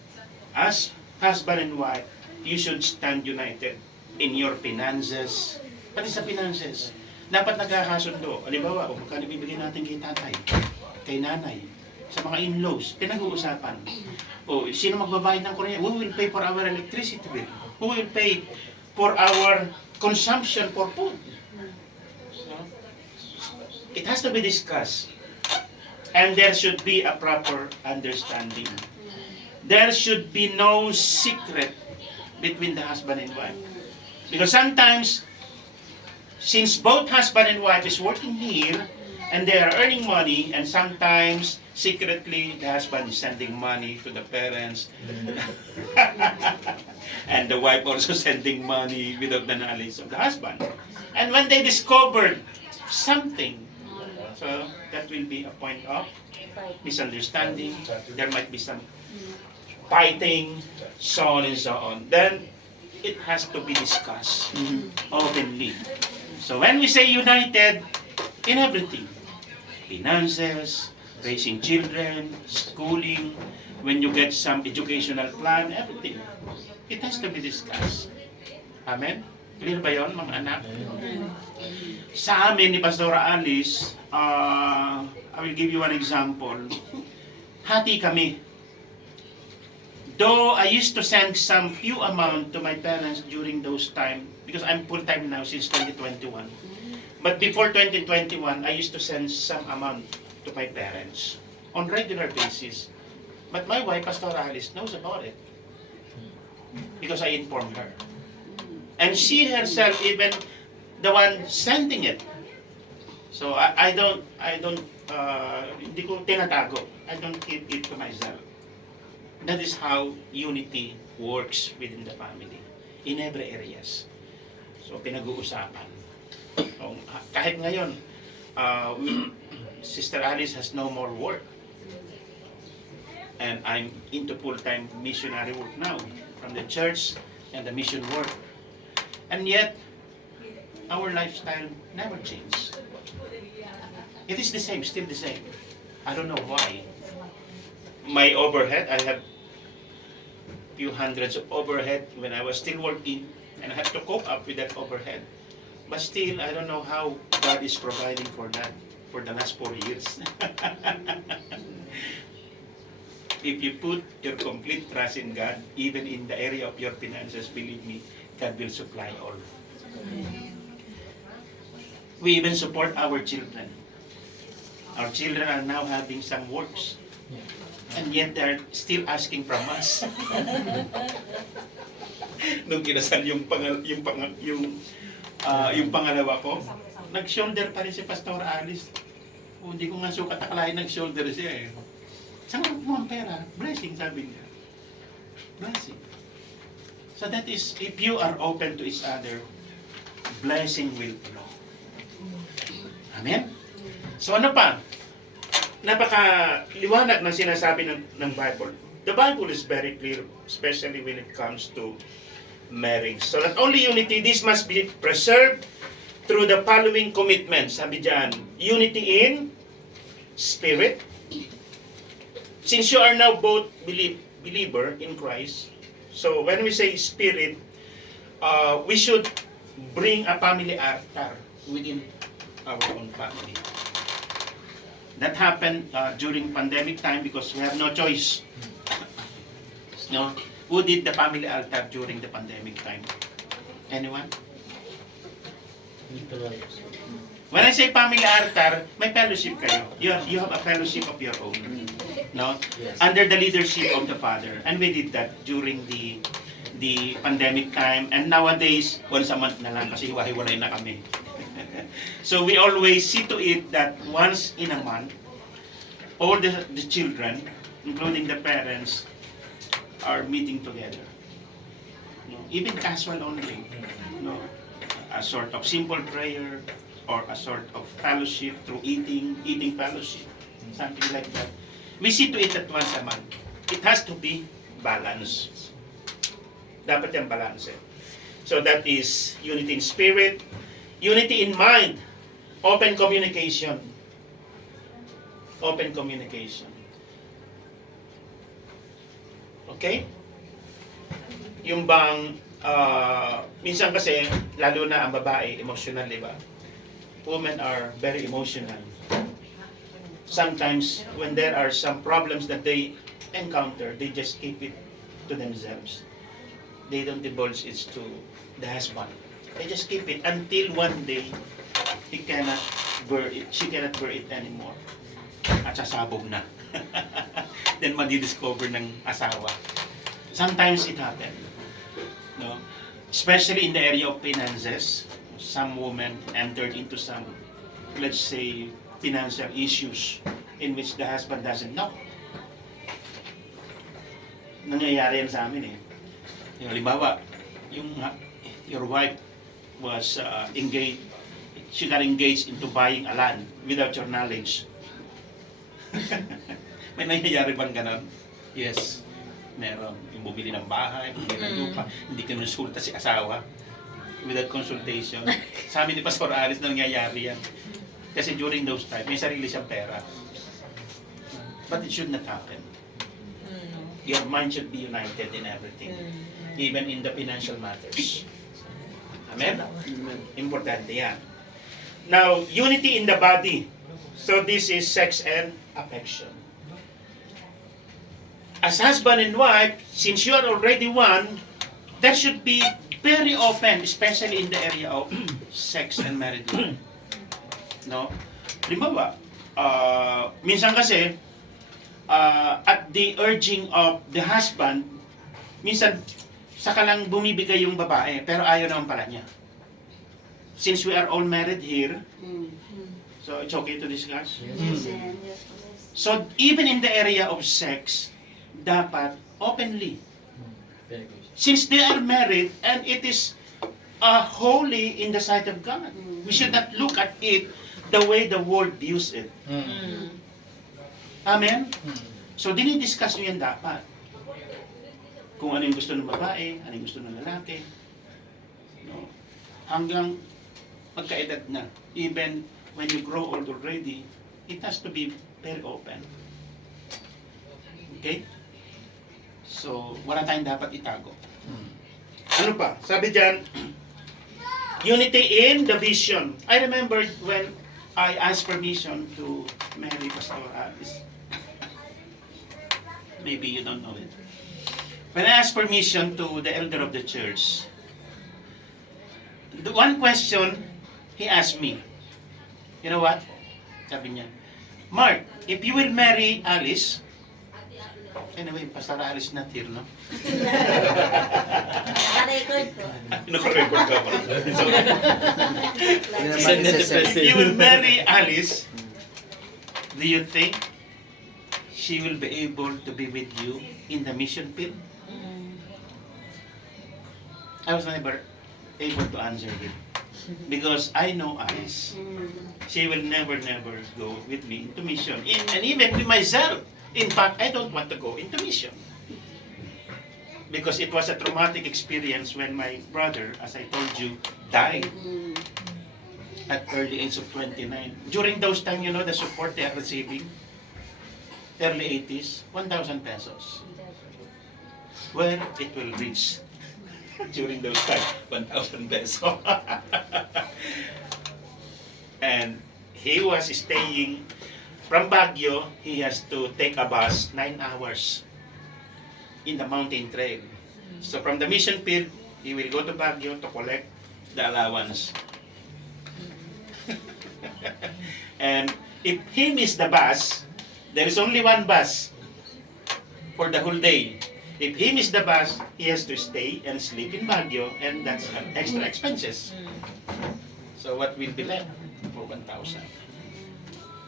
as husband and wife, you should stand united in your finances. Pati sa finances, dapat nagkakasundo. Halimbawa, kung magkano bibigyan natin kay tatay, kay nanay, sa mga in-laws, pinag-uusapan. O, sino magbabayad ng kuryente? Who will pay for our electricity bill? Who will pay for our consumption for food? It has to be discussed. And there should be a proper understanding. There should be no secret between the husband and wife. Because sometimes, since both husband and wife is working here, and they are earning money, and sometimes, secretly, the husband is sending money to the parents, and the wife also sending money without the knowledge of the husband. And when they discovered something, so that will be a point of misunderstanding. There might be some fighting, so on and so on. Then it has to be discussed openly. So when we say united in everything, finances, raising children, schooling, when you get some educational plan, everything, it has to be discussed. Amen? Clear ba yun, mga anak? Sa amin ni Pastora Alice, I will give you one example. Hati kami. Though I used to send some few amount to my parents during those time, because I'm full-time now since 2021. But before 2021, I used to send some amount to my parents on regular basis. But my wife, Pastora Alice, knows about it. Because I informed her. And she herself even the one sending it. So I don't hindi ko tinatago. I don't keep it to myself. That is how unity works within the family in every areas. So pinag-uusapan. Kahit ngayon, Sister Alice has no more work. And I'm into full-time missionary work now from the church and the mission work. And yet, our lifestyle never changed. It is the same, still the same. I don't know why. My overhead, I have few hundreds of overhead when I was still working, and I have to cope up with that overhead. But still, I don't know how God is providing for that for the last 4 years. If you put your complete trust in God, even in the area of your finances, believe me, God will supply all. We even support our children. Our children are now having some works, and yet they're still asking from us. Nung kinasal yung pangalawa ko, nag-shoulder pa rin si Pastor Alice. Hindi ko nga sukat akalain nag-shoulder siya eh. Saan mo ang pera? Blessing, sabi niya. Blessing. So that is, if you are open to each other, blessing will flow. Amen? So ano pa? Napaka-liwanag ng sinasabi ng Bible. The Bible is very clear, especially when it comes to marriage. So not only unity, this must be preserved through the following commitments. Sabi dyan, unity in spirit. Since you are now both believer in Christ, so when we say spirit, we should bring a family altar within our own family. That happened during pandemic time because we have no choice. No? Who did the family altar during the pandemic time? Anyone? When I say family altar, may fellowship kayo. You have a fellowship of your own. No? Under the leadership of the Father. And we did that during the pandemic time. And nowadays, once a month na lang kasi hiwa-hiwalay na kami. So we always see to it that once in a month, all the children, including the parents, are meeting together. No? Even casual only. No? A sort of simple prayer or a sort of fellowship through eating fellowship, something like that. We see to it that once a month. It has to be balanced. Dapat yung balance. So that is unity in spirit, unity in mind, open communication. Open communication. Okay? Yung bang, minsan kasi, lalo na ang babae, emotional, di ba? Women are very emotional. Sometimes, when there are some problems that they encounter, they just keep it to themselves. They don't divulge it to the husband. They just keep it until one day, she cannot bear it anymore. At sasabog na. Then madi-discover ng asawa. Sometimes it happens. No? Especially in the area of finances, some women entered into some, let's say, financial issues in which the husband doesn't know. Nangyayari yan sa amin eh. Yung halimbawa, your wife was engaged, she got engaged into buying a land without your knowledge. May nangyayari bang ganon? Yes. Meron. Yung bumili ng bahay, bumili ng lupa, hindi kinonsulta si asawa without consultation. Sa amin ni Pastor Alice, nangyayari yan. Kasi during those times, may sarili siyang pera. But it should not happen. Your mind should be united in everything. Even in the financial matters. Amen? Importante yan. Now, unity in the body. So this is sex and affection. As husband and wife, since you are already one, there should be very open, especially in the area of sex and marriage. No? Halimbawa, minsan kasi, at the urging of the husband, minsan saka lang bumibigay yung babae, pero ayaw naman pala niya. Since we are all married here, so it's okay to discuss? Yes. So even in the area of sex, dapat openly. Since they are married and it is holy in the sight of God, we should not look at it the way the world views it. Amen? So dinidiscuss nyo yan dapat. Kung ano yung gusto ng babae, ano yung gusto ng lalaki. No? Hanggang magkaedad na. Even when you grow old already, it has to be very open. Okay? So, wala tayong dapat itago. Ano pa? Sabi dyan, unity in the vision. I remember when I asked permission to marry Pastor Alice. Maybe you don't know it. When I asked permission to the elder of the church, the one question he asked me, you know what? Sabi niya, Mark, if you will marry Alice, anyway, Pastor Alice not here, no? Naka-record ko. Naka-record ka pa. Hindi naman Send it to necessary. If you will marry Alice, do you think she will be able to be with you in the mission field? I was never able to answer it. Because I know Alice. She will never go with me into mission. And even with myself. In fact, I don't want to go into mission. Because it was a traumatic experience when my brother, as I told you, died at early age of 29. During those time, you know, the support they are receiving, early 80s, 1,000 pesos. Where it will reach during those time, 1,000 pesos. And he was staying from Baguio. He has to take a bus 9 hours in the mountain trail. So from the mission field, he will go to Baguio to collect the allowance. And if he missed the bus, there is only one bus for the whole day. If he missed the bus, he has to stay and sleep in Baguio, and that's extra expenses. So what will be left for 1,000?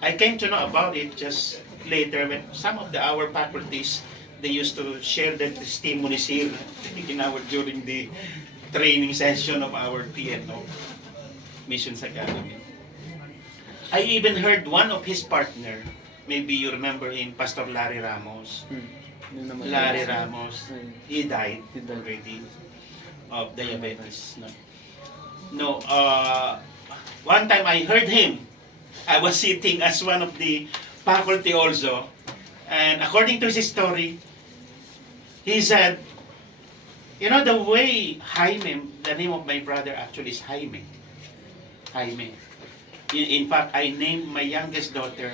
I came to know about it just later when some of our faculties, they used to share their testimonies here during the training session of our TNO, Missions Academy. I even heard one of his partner, maybe you remember him, Pastor Larry Ramos. Yun naman. Larry Ramos, he died He died. already of diabetes. No, one time I heard him. I was sitting as one of the faculty also, and according to his story, he said, you know, the way Jaime, the name of my brother actually is Jaime. Jaime. In fact, I named my youngest daughter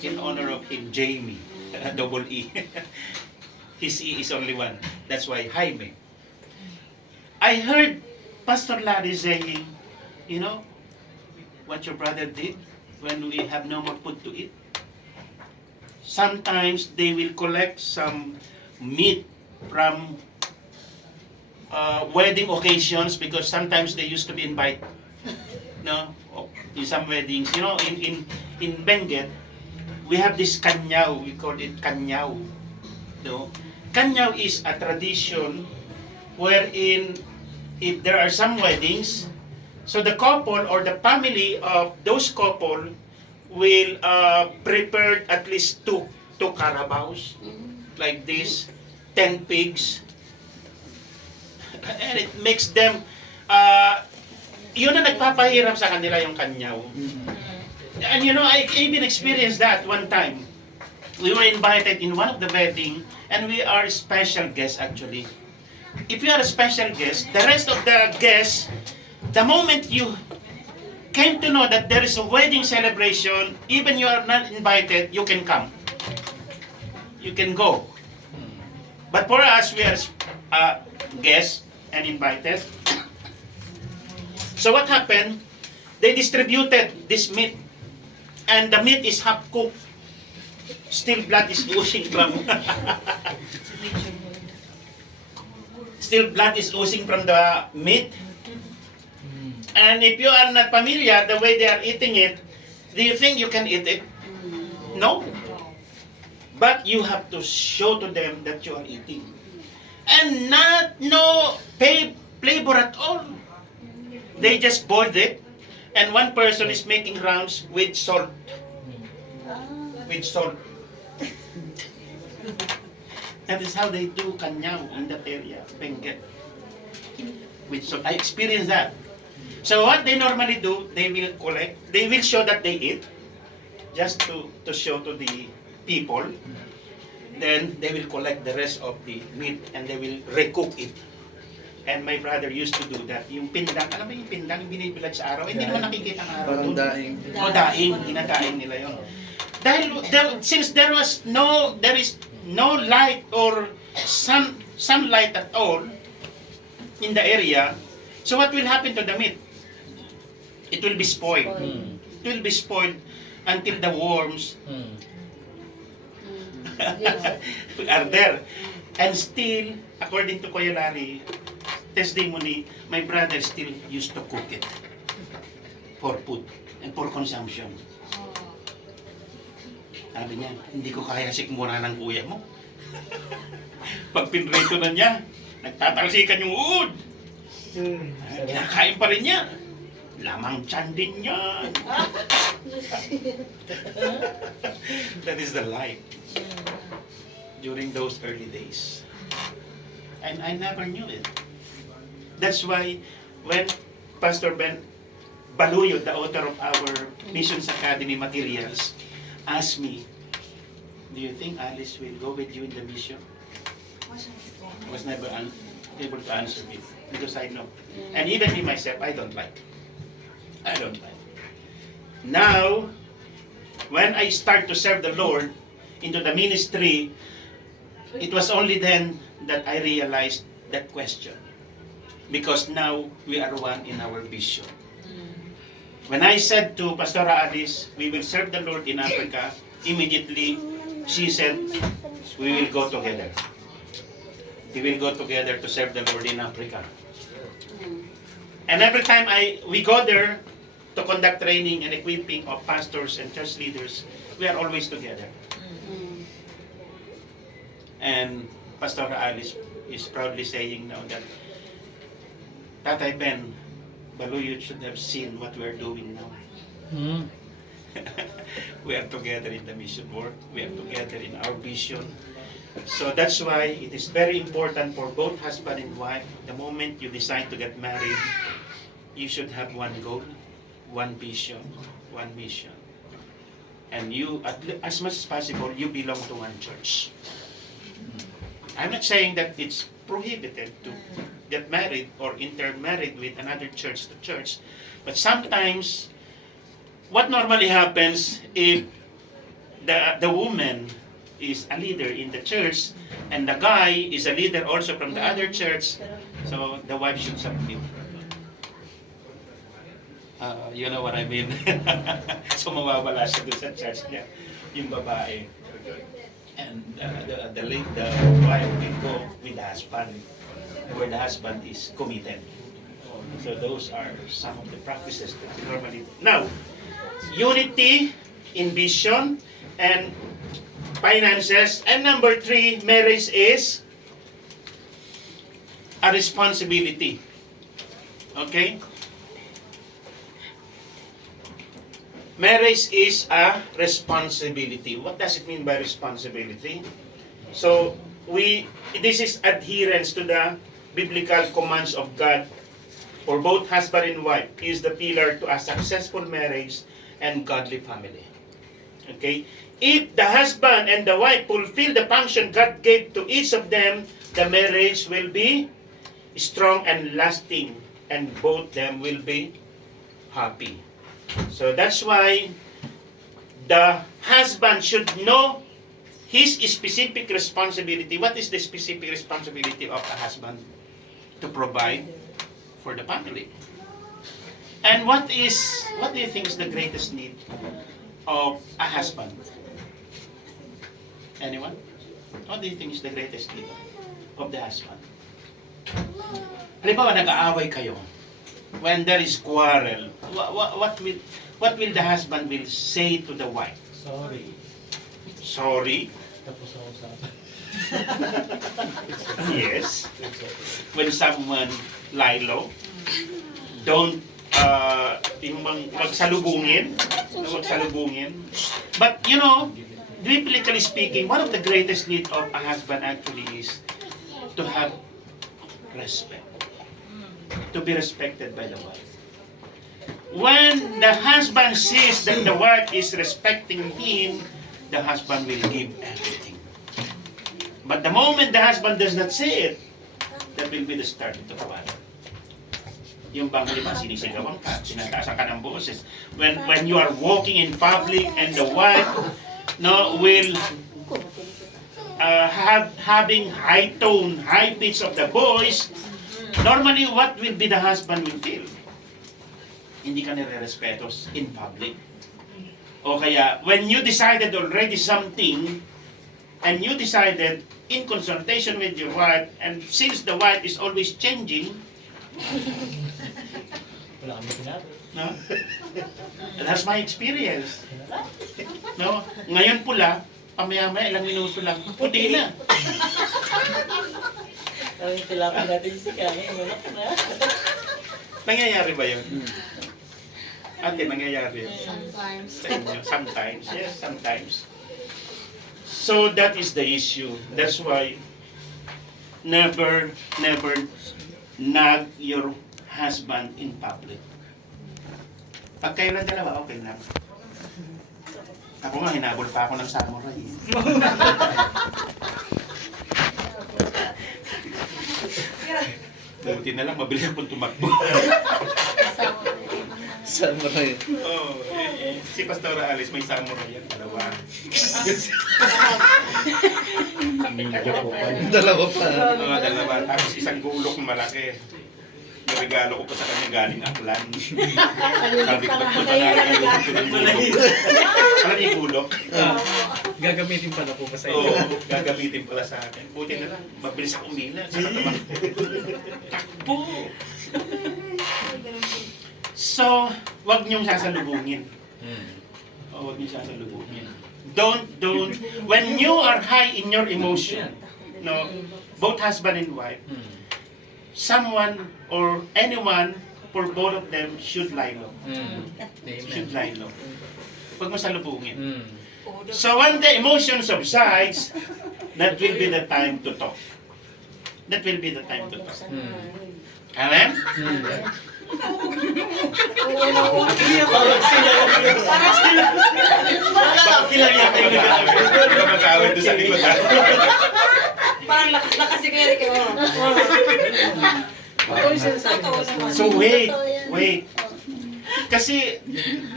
in honor of him, Jamie, double E. His E is only one. That's why Jaime. I heard Pastor Larry saying, you know, what your brother did when we have no more food to eat. Sometimes they will collect some meat from wedding occasions, because sometimes they used to be invited, no, in some weddings. You know, in Benguet, we have this kanyaw. We call it kanyaw. No, kanyaw is a tradition wherein if there are some weddings, so the couple or the family of those couple will prepare at least two carabaos like this, 10 pigs, and it makes them yun na nagpapahirap sa kanila yung kanyaw. And you know, I even experienced that one time. We were invited in one of the wedding, and we are special guests actually. If you are a special guest, the rest of the guests, the moment you came to know that there is a wedding celebration, even you are not invited, you can come. You can go. But for us, we are guests and invited. So what happened? They distributed this meat, and the meat is half cooked. Still blood is oozing from the meat. And if you are not familiar the way they are eating it, do you think you can eat it? No. But you have to show to them that you are eating. And no flavor at all. They just boiled it, and one person is making rounds with salt. With salt. That is how they do kanyaw in that area, Benguet. With salt. I experienced that. So what they normally do, they will collect, they will show that they eat, just to show to the people. Then they will collect the rest of the meat and they will recook it. And my brother used to do that. Yung pindang, alam mo yung pindang yung binibilad sa araw? Hindi naman nakikita ang araw Parang doon. daing. O daing, ginadaing nila yun. Dahil since there is no light or sunlight at all in the area, so what will happen to the meat? It will be spoiled. It will be spoiled until the worms are there. And still, according to Kuya Larry, testimony, my brother still used to cook it for food and for consumption. Sabi niya, hindi ko kaya sikmura ng kuya mo. Pag pinrito na niya, nagtatalsikan yung uod. Kinakain pa rin niya. Lamang tiyan din yan. That is the life during those early days. And I never knew it. That's why when Pastor Ben Baluyo, the author of our Missions Academy materials, asked me, do you think Alice will go with you in the mission? I was never able to answer it because I know. And even me myself, I don't like. I don't like. Now, when I start to serve the Lord into the ministry, it was only then that I realized that question. Because now we are one in our vision. When I said to Pastora Alice, we will serve the Lord in Africa, immediately she said, we will go together. We will go together to serve the Lord in Africa. And every time we go there to conduct training and equipping of pastors and church leaders, we are always together. And Pastor Alice is proudly saying now that Tatay Ben Baluyo should have seen what we are doing now. We are together in the mission work. We are together in our vision. So that's why it is very important for both husband and wife, the moment you decide to get married, you should have one goal, one vision, one mission. And you, as much as possible, you belong to one church. I'm not saying that it's prohibited to get married or intermarried with another church to church, but sometimes what normally happens if the woman is a leader in the church and the guy is a leader also from the other church, so the wife should submit. You know what I mean? So mawawala siya doon sa church niya, yung babae. And the wife will go with the husband, where the husband is committed. So those are some of the practices that we normally do. Now, unity in vision and finances. And number 3, marriage is a responsibility. Okay? Marriage is a responsibility. What does it mean by responsibility? So, this is adherence to the biblical commands of God for both husband and wife is the pillar to a successful marriage and godly family. Okay? If the husband and the wife fulfill the function God gave to each of them, the marriage will be strong and lasting, and both them will be happy. So that's why the husband should know his specific responsibility. What is the specific responsibility of the husband? To provide for the family. And what do you think is the greatest need of a husband? Anyone? What do you think is the greatest need of the husband? Halimbawa, nag-aaway kayo. When there is quarrel, what will the husband will say to the wife? Sorry. Tapos ang usapan. Yes. When someone lie low, don't yung magsalubungin. But you know, biblically speaking, one of the greatest need of a husband actually is to have respect. To be respected by the wife. When the husband sees that the wife is respecting him, the husband will give everything. But the moment the husband does not see it, that will be the start of the quarrel. Yung bang halimbawa sinisigawan ka, sinataasan ka ng boses. When you are walking in public and the wife will having high tone, high pitch of the voice, normally what will be the husband will feel? Hindi ka nire-respeto in public. O kaya, when you decided already something, and you decided in consultation with your wife, and since the wife is always changing, Wala kami sinabi. no? That's my experience. No? Ngayon pula, pamaya-maya, ilang minuto lang, puti na. Kami kailangan natin si Kaya. Wala ka na. Nangyayari ba yun? Ate, nangyayari yun. Sa inyo. Sometimes. Yes, sometimes. So that is the issue. That's why never nag your husband in public. Pag kayo lang dalawa, okay na. Ako nga, hinabol pa ako ng samurai. Buti na lang, mabilis akong tumakbo. Samurai. Oh, si Pastora Alice may samurai yan, dalawa. Dalawa pa. Oo, dalawa. Tapos isang gulok na malaki. Regalo ko pa sa kanya galing Aklan. Sabi ko, ba't pa nalang ko ng gulok? Alam niyo yung gulok? Gagamitin pala po pa sa Oo, inyo. gagamitin pala sa akin. Buti na lang, mabilis ako umila. Saka tumakbo. Takbo! So, wag niyong sasalubungin. Wag niyong sasalubungin. Don't, when you are high in your emotion, no, both husband and wife, someone or anyone, for both of them, should lie low. Should lie low. Huwag mo salubungin. So when the emotion subsides, that will be the time to talk. That will be the time to talk. Amen? Bakit sila yata yung nag-awit doon sa likod? Parang lakas-lakas si Eric. So wait. Kasi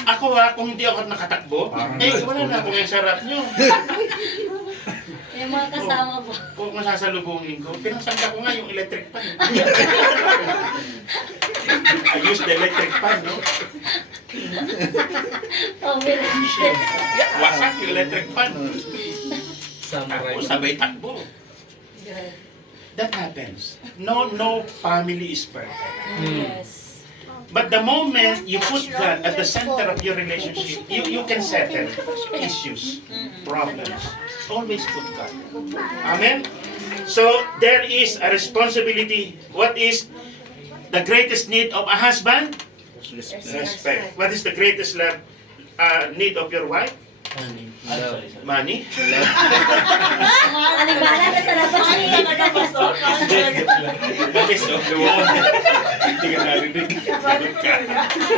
ako kung hindi ako nakatakbo, wala na akong yung sarap nyo. Yung mga kasama ko. Kung masasalubungin ko, pinagsanda ko nga yung electric pan. I use the electric pan, no? Wasak yung electric pan. Ako sabay takbo. That happens. No family is perfect. Yes. But the moment you put God at the center of your relationship, you can settle issues, problems. Always put God. Amen? So, there is a responsibility. What is the greatest need of a husband? Respect. What is the greatest need of your wife? Money. Alibala na sa labas niya. Yes, hindi ka narinig. Sagot ka.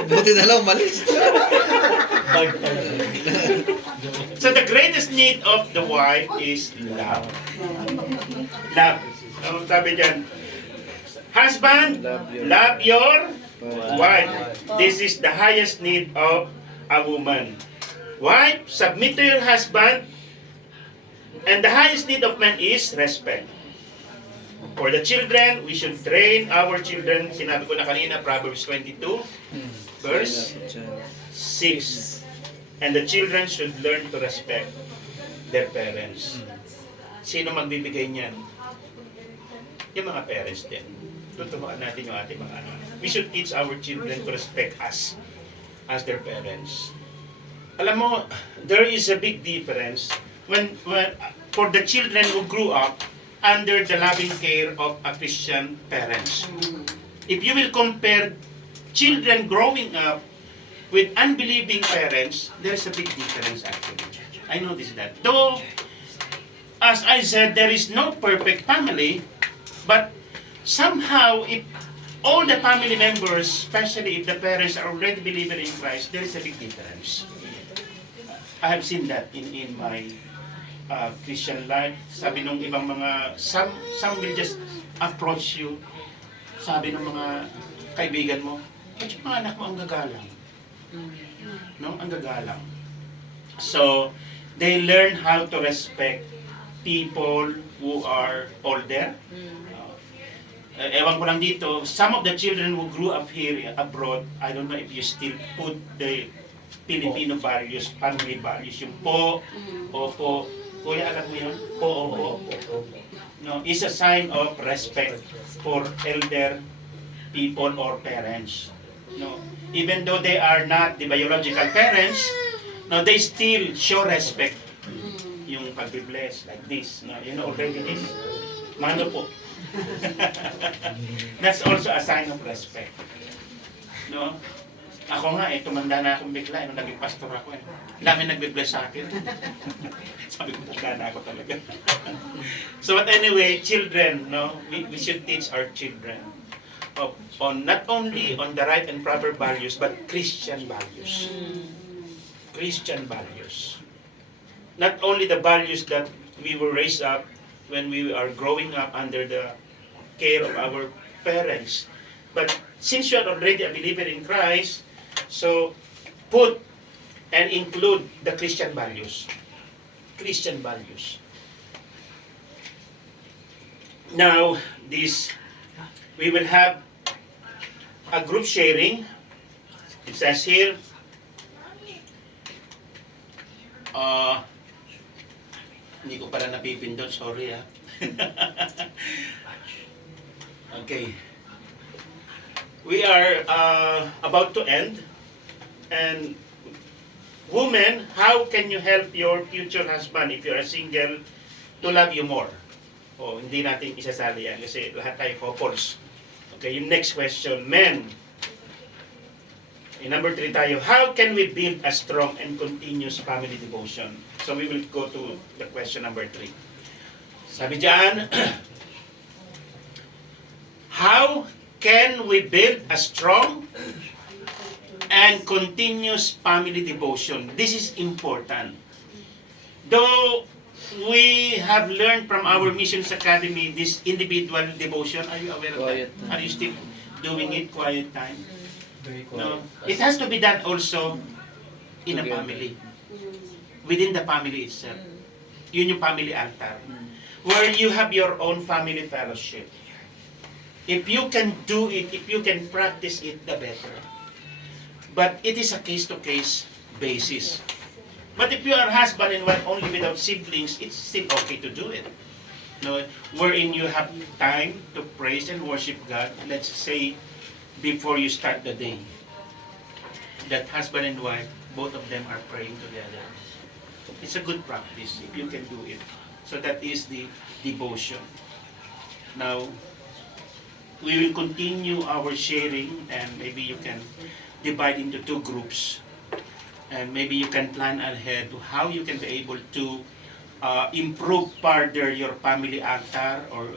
Buti na lang umalis. So the greatest need of the wife is love. Love. Ano sabi dyan? Husband, love your wife. This is the highest need of a woman. Wife, submit to your husband. And the highest need of man is respect. For the children, we should train our children. Sinabi ko na kanina, Proverbs 22, verse 6. And the children should learn to respect their parents. Sino magbibigay niyan? Yung mga parents din. Tuturuan natin yung ating mga anak. We should teach our children to respect us as their parents. Alam mo, there is a big difference when for the children who grew up under the loving care of a Christian parents. If you will compare children growing up with unbelieving parents, there's a big difference actually. I noticed that. Though, as I said, there is no perfect family, but somehow if all the family members, especially if the parents are already believer in Christ, there is a big difference. I have seen that in my Christian life. Sabi nung ibang mga, some will just approach you. Sabi ng mga kaibigan mo, ba't yung mga anak mo ang gagalang? No? Ang gagalang. So, they learn how to respect people who are older. Ewan ko lang dito, some of the children who grew up here abroad, I don't know if you still put the Filipino values, family values, yung po, opo, kuya alam mo yun? Po, opo. No, is a sign of respect for elder people or parents. No, even though they are not the biological parents, no, they still show respect. Yung pag-bless like this, no, you know already this. Mano po. That's also a sign of respect. No? Ako nga tumanda na akong bigla nung naging pastor ako eh. Dami nagbe-bless sa akin. Sabi ko tanda na ako talaga. So but anyway, children, no, we should teach our children on not only on the right and proper values but Christian values. Christian values. Not only the values that we were raised up when we are growing up under the care of our parents. But since you are already a believer in Christ, so put and include the Christian values. Christian values. Now, we will have a group sharing. It says here, hindi ko pala napipindot, sorry ah. Okay. We are about to end. And women, how can you help your future husband if you're a single to love you more? Hindi natin isasali yan kasi lahat tayo couples. Okay, yung next question, men. Number 3 tayo, how can we build a strong and continuous family devotion? So we will go to the question number 3. Sabi dyan, how can we build a strong and continuous family devotion? This is important. Though we have learned from our Missions Academy this individual devotion, are you aware of that? Quiet. Are you still doing it, quiet time? Very No, quiet. it has to be done also in a Together. family. Within the family itself. Yun yung family altar. Where you have your own family fellowship. If you can do it, if you can practice it, the better. But it is a case-to-case basis. But if you are husband and wife only without siblings, it's still okay to do it. No, wherein you have time to praise and worship God, let's say, before you start the day. That husband and wife, both of them are praying together. It's a good practice if you can do it. So that is the devotion. Now, we will continue our sharing and maybe you can divide into 2 groups. And maybe you can plan ahead to how you can be able to improve further your family altar, or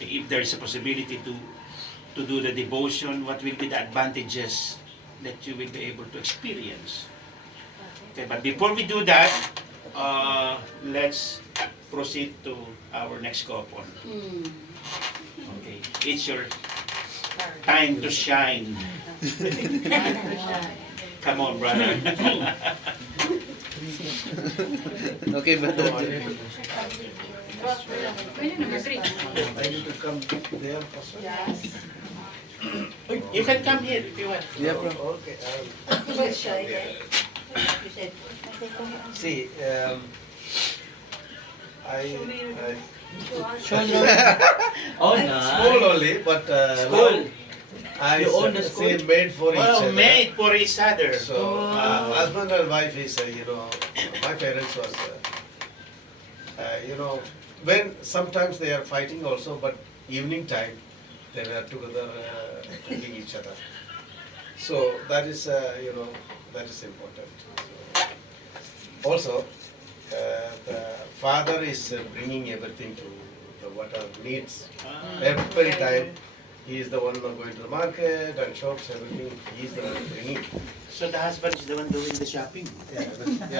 if there is a possibility to do the devotion, what will be the advantages that you will be able to experience. Okay, but before we do that, let's proceed to our next couple. Okay, it's your time to shine. Come on, brother. Okay, brother. You can come here if you want. Yeah, bro. See, I Oh, nice. school only, but School. I You own the school? say made for each Well, other. made for each other. So husband and wife is, my parents was, when sometimes they are fighting also, but evening time they were together cooking each other. So that is, that is important. So, also, the father is bringing everything to the what are needs every time. He is the one going to the market and shops, everything. He is the one bringing. So the husband is the one doing the shopping. Yeah,